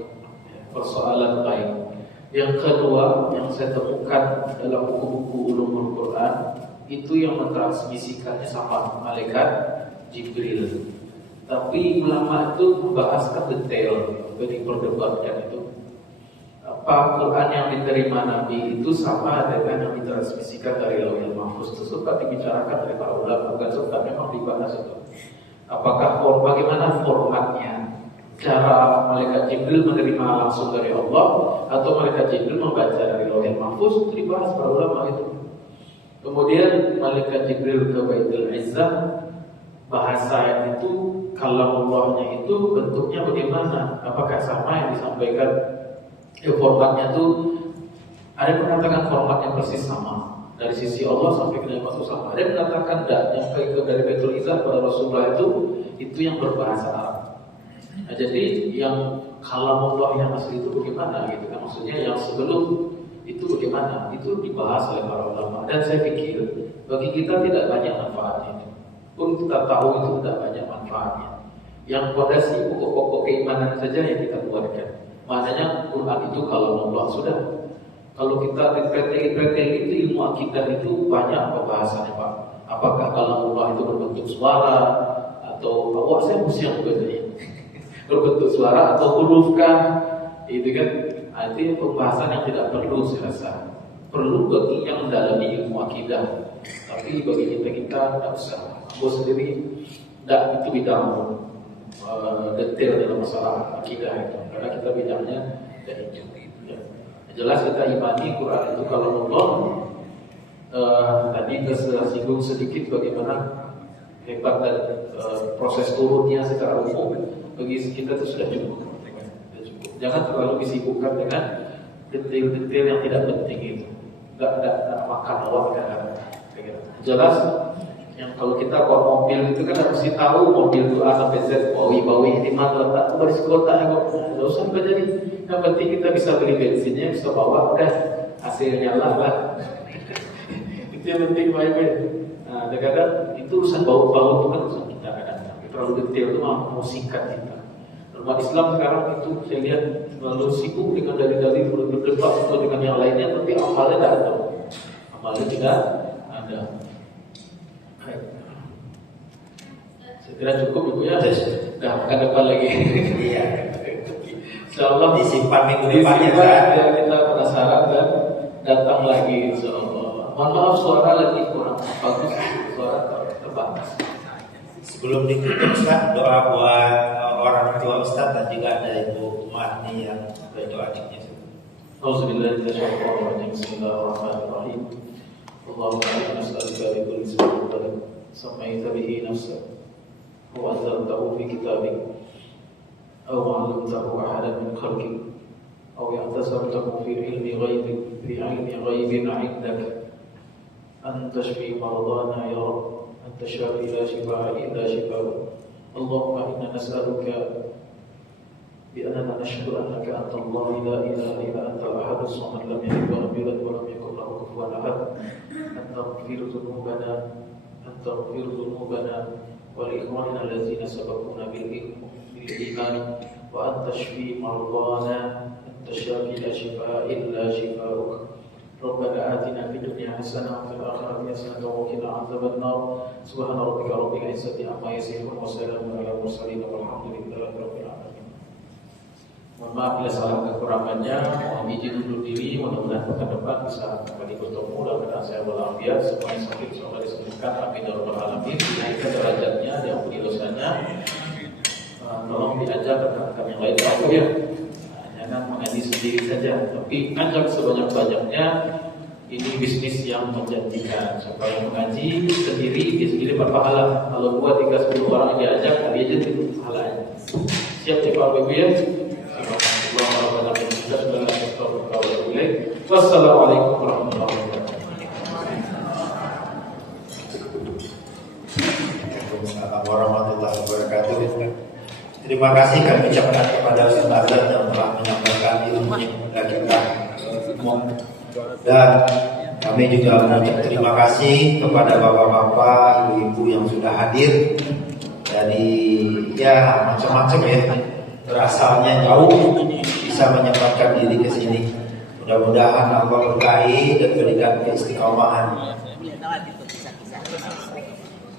Yang kedua, yang saya temukan dalam buku-buku ulumul Quran, itu yang mentransmisikannya sama malaikat Jibril. Tapi ulama itu membahaskan detail, diperdebatkan itu. Apa Quran yang diterima Nabi itu sama dengan yang ditransmisikan dari Lauhul Mahfuz? Itu sempat dibicarakan oleh para ulama, bukan sempat, memang dibahas itu. Apakah bagaimana formatnya? Cara malaikat Jibril menerima langsung dari Allah atau malaikat Jibril membaca dari Lauhul Mahfuz? Itu dibahas para ulama itu. Kemudian malaikat Jibril ke Baitul Izzah, bahasa itu kalam Allahnya itu bentuknya bagaimana? Apakah sama yang disampaikan? Formatnya itu ada yang mengatakan formatnya persis sama dari sisi Allah sampai ke Nabi Muhammad sama. Ada yang mengatakan tidak, yang dari Baitul Izzah pada Rasulullah itu yang berbahasa Arab. Nah, jadi yang kalam Allah yang asli itu bagaimana gitu kan? Maksudnya yang sebelum itu bagaimana? Itu dibahas oleh para ulama. Dan saya pikir bagi kita tidak banyak manfaatnya. Pun kita tahu itu tidak banyak manfaatnya. Yang fondasi pokok-pokok keimanan saja yang kita buatkan. Maknanya Quran itu kalau Allah sudah. Kalau kita dipreteli itu ilmu akidah itu banyak pembahasannya Pak. Apakah kalau Allah itu berbentuk suara atau awak saya musyak sebenarnya. Berbentuk suara atau huruf kah? Itu kan itu pembahasan yang tidak perlu saya rasa. Perlu bagi yang mendalami ilmu akidah. Tapi bagi kita tidak usah. Aku sendiri tidak itu bidang detail dalam masalah akidah itu. Karena kita bidangnya dari hijau. Ya. Jelas kita imani Quran itu kalau Allah. Tadi tersinggung sedikit bagaimana hebat dan proses turunnya secara umum. Bagi kita itu sudah cukup. Jangan terlalu disibukkan dengan detail-detail yang tidak penting itu. Tidak makan awak. Jelas Yang kalau kita bawa mobil itu kan harus tahu mobil itu A sampai Z, bawi di mana letak, baris kota, nggak usah jadi. Yang penting kita bisa beli bensinnya, bisa bawa, udah hasilnya lah. Itu yang penting baik-baik. Nah, kadang itu urusan bau-bau itu kan urusan kita kadang-kadang. Terlalu detail itu mau singkat kita. Umat Islam sekarang itu saya lihat terlalu sibuk dengan dalil-dalil berdebat dengan yang lainnya, tapi amalnya tidak ada. Amalnya tidak ada. Saya kira cukup Ibu ya. Dah akan depan lagi. Iya. Insyaallah Disimpan minggu depannya biar kita penasaran dan datang lagi insyaallah. Mohon maaf suara lagi kurang bagus, suara terbatas. Sebelum ditutup Ustaz, doa buat orang tua Ustaz dan juga ada Ibu Marni yang berdoa adiknya. Auzubillahi minasyaitonir rajim. Bismillahirrahmanirrahim. Allahumma inna nas'aluka bi kulli ismin sammaita bihi nafsak wa anzaltahu fi kitabik aw 'allamtahu ahadan min khalqik aw i'tasamtahu fi ilmi ghaibin 'indak an tashfi maradana ya Rabb. أنت شافي لا شفاء إلا شفاؤك اللهم إنا نسألك بأننا نشهد أنك أنت الله لا إله إلا أنت الأحد الصمد لم يلد ولم يولد ولم يكن له كفوا أحد أن تغفر ذنوبنا ولإخواننا الذين سبقونا بالإيمان وأن تشفي مرضانا أنت شافي لا شفاء إلا شفاؤك ربنا آتنا في الدنيا حسنة وفي الآخرة حسنة وقنا عذاب النار سبحان ربك رب العزة عما يصفون وسلام على المرسلين والحمد لله رب العالمين. Mohon maaf bila salah kekurangannya, mohon izin undur diri, mudah-mudahan pekan depan bisa kembali bertemu dalam saya walafiat, semua yang sakit semoga disembuhkan, amin ya rabbal alamin. Dinaikkan derajatnya, diampuni dosanya. Tolong diajar rekan-rekan yang lain ya. Jangan mengaji sendiri saja, tapi ajak sebanyak-banyaknya. Ini bisnis yang menjanjikan. Siapa yang mengaji sendiri, dia sendiri berpahala. Kalau 2, 3, 10 orang yang diajak, dia aja itu pahalanya. Siap ya Pak Ibu ya? Wassalamualaikum warahmatullahi wabarakatuh. Waalaikumsalam warahmatullahi wabarakatuh. Terima kasih kami ucapkan kepada Ustaz Azhar yang telah menyampaikan ilmunya kepada kita semua. Dan kami juga mengucapkan terima kasih kepada bapak-bapak, ibu-ibu yang sudah hadir dari ya macam-macam ya, berasalnya jauh bisa menyempatkan diri ke sini. Mudah-mudahan Allah berkahi dan berikan keistiqomahan.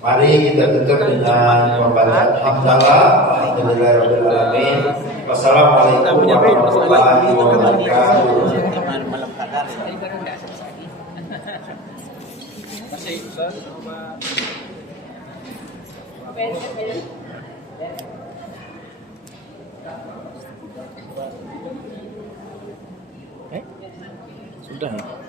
Mari kita tutup dengan pembacaan hamdalah. Alhamdulillahirabbil alamin. Wassalamualaikum warahmatullahi wabarakatuh. Malam kadar masih Ustaz Sudah.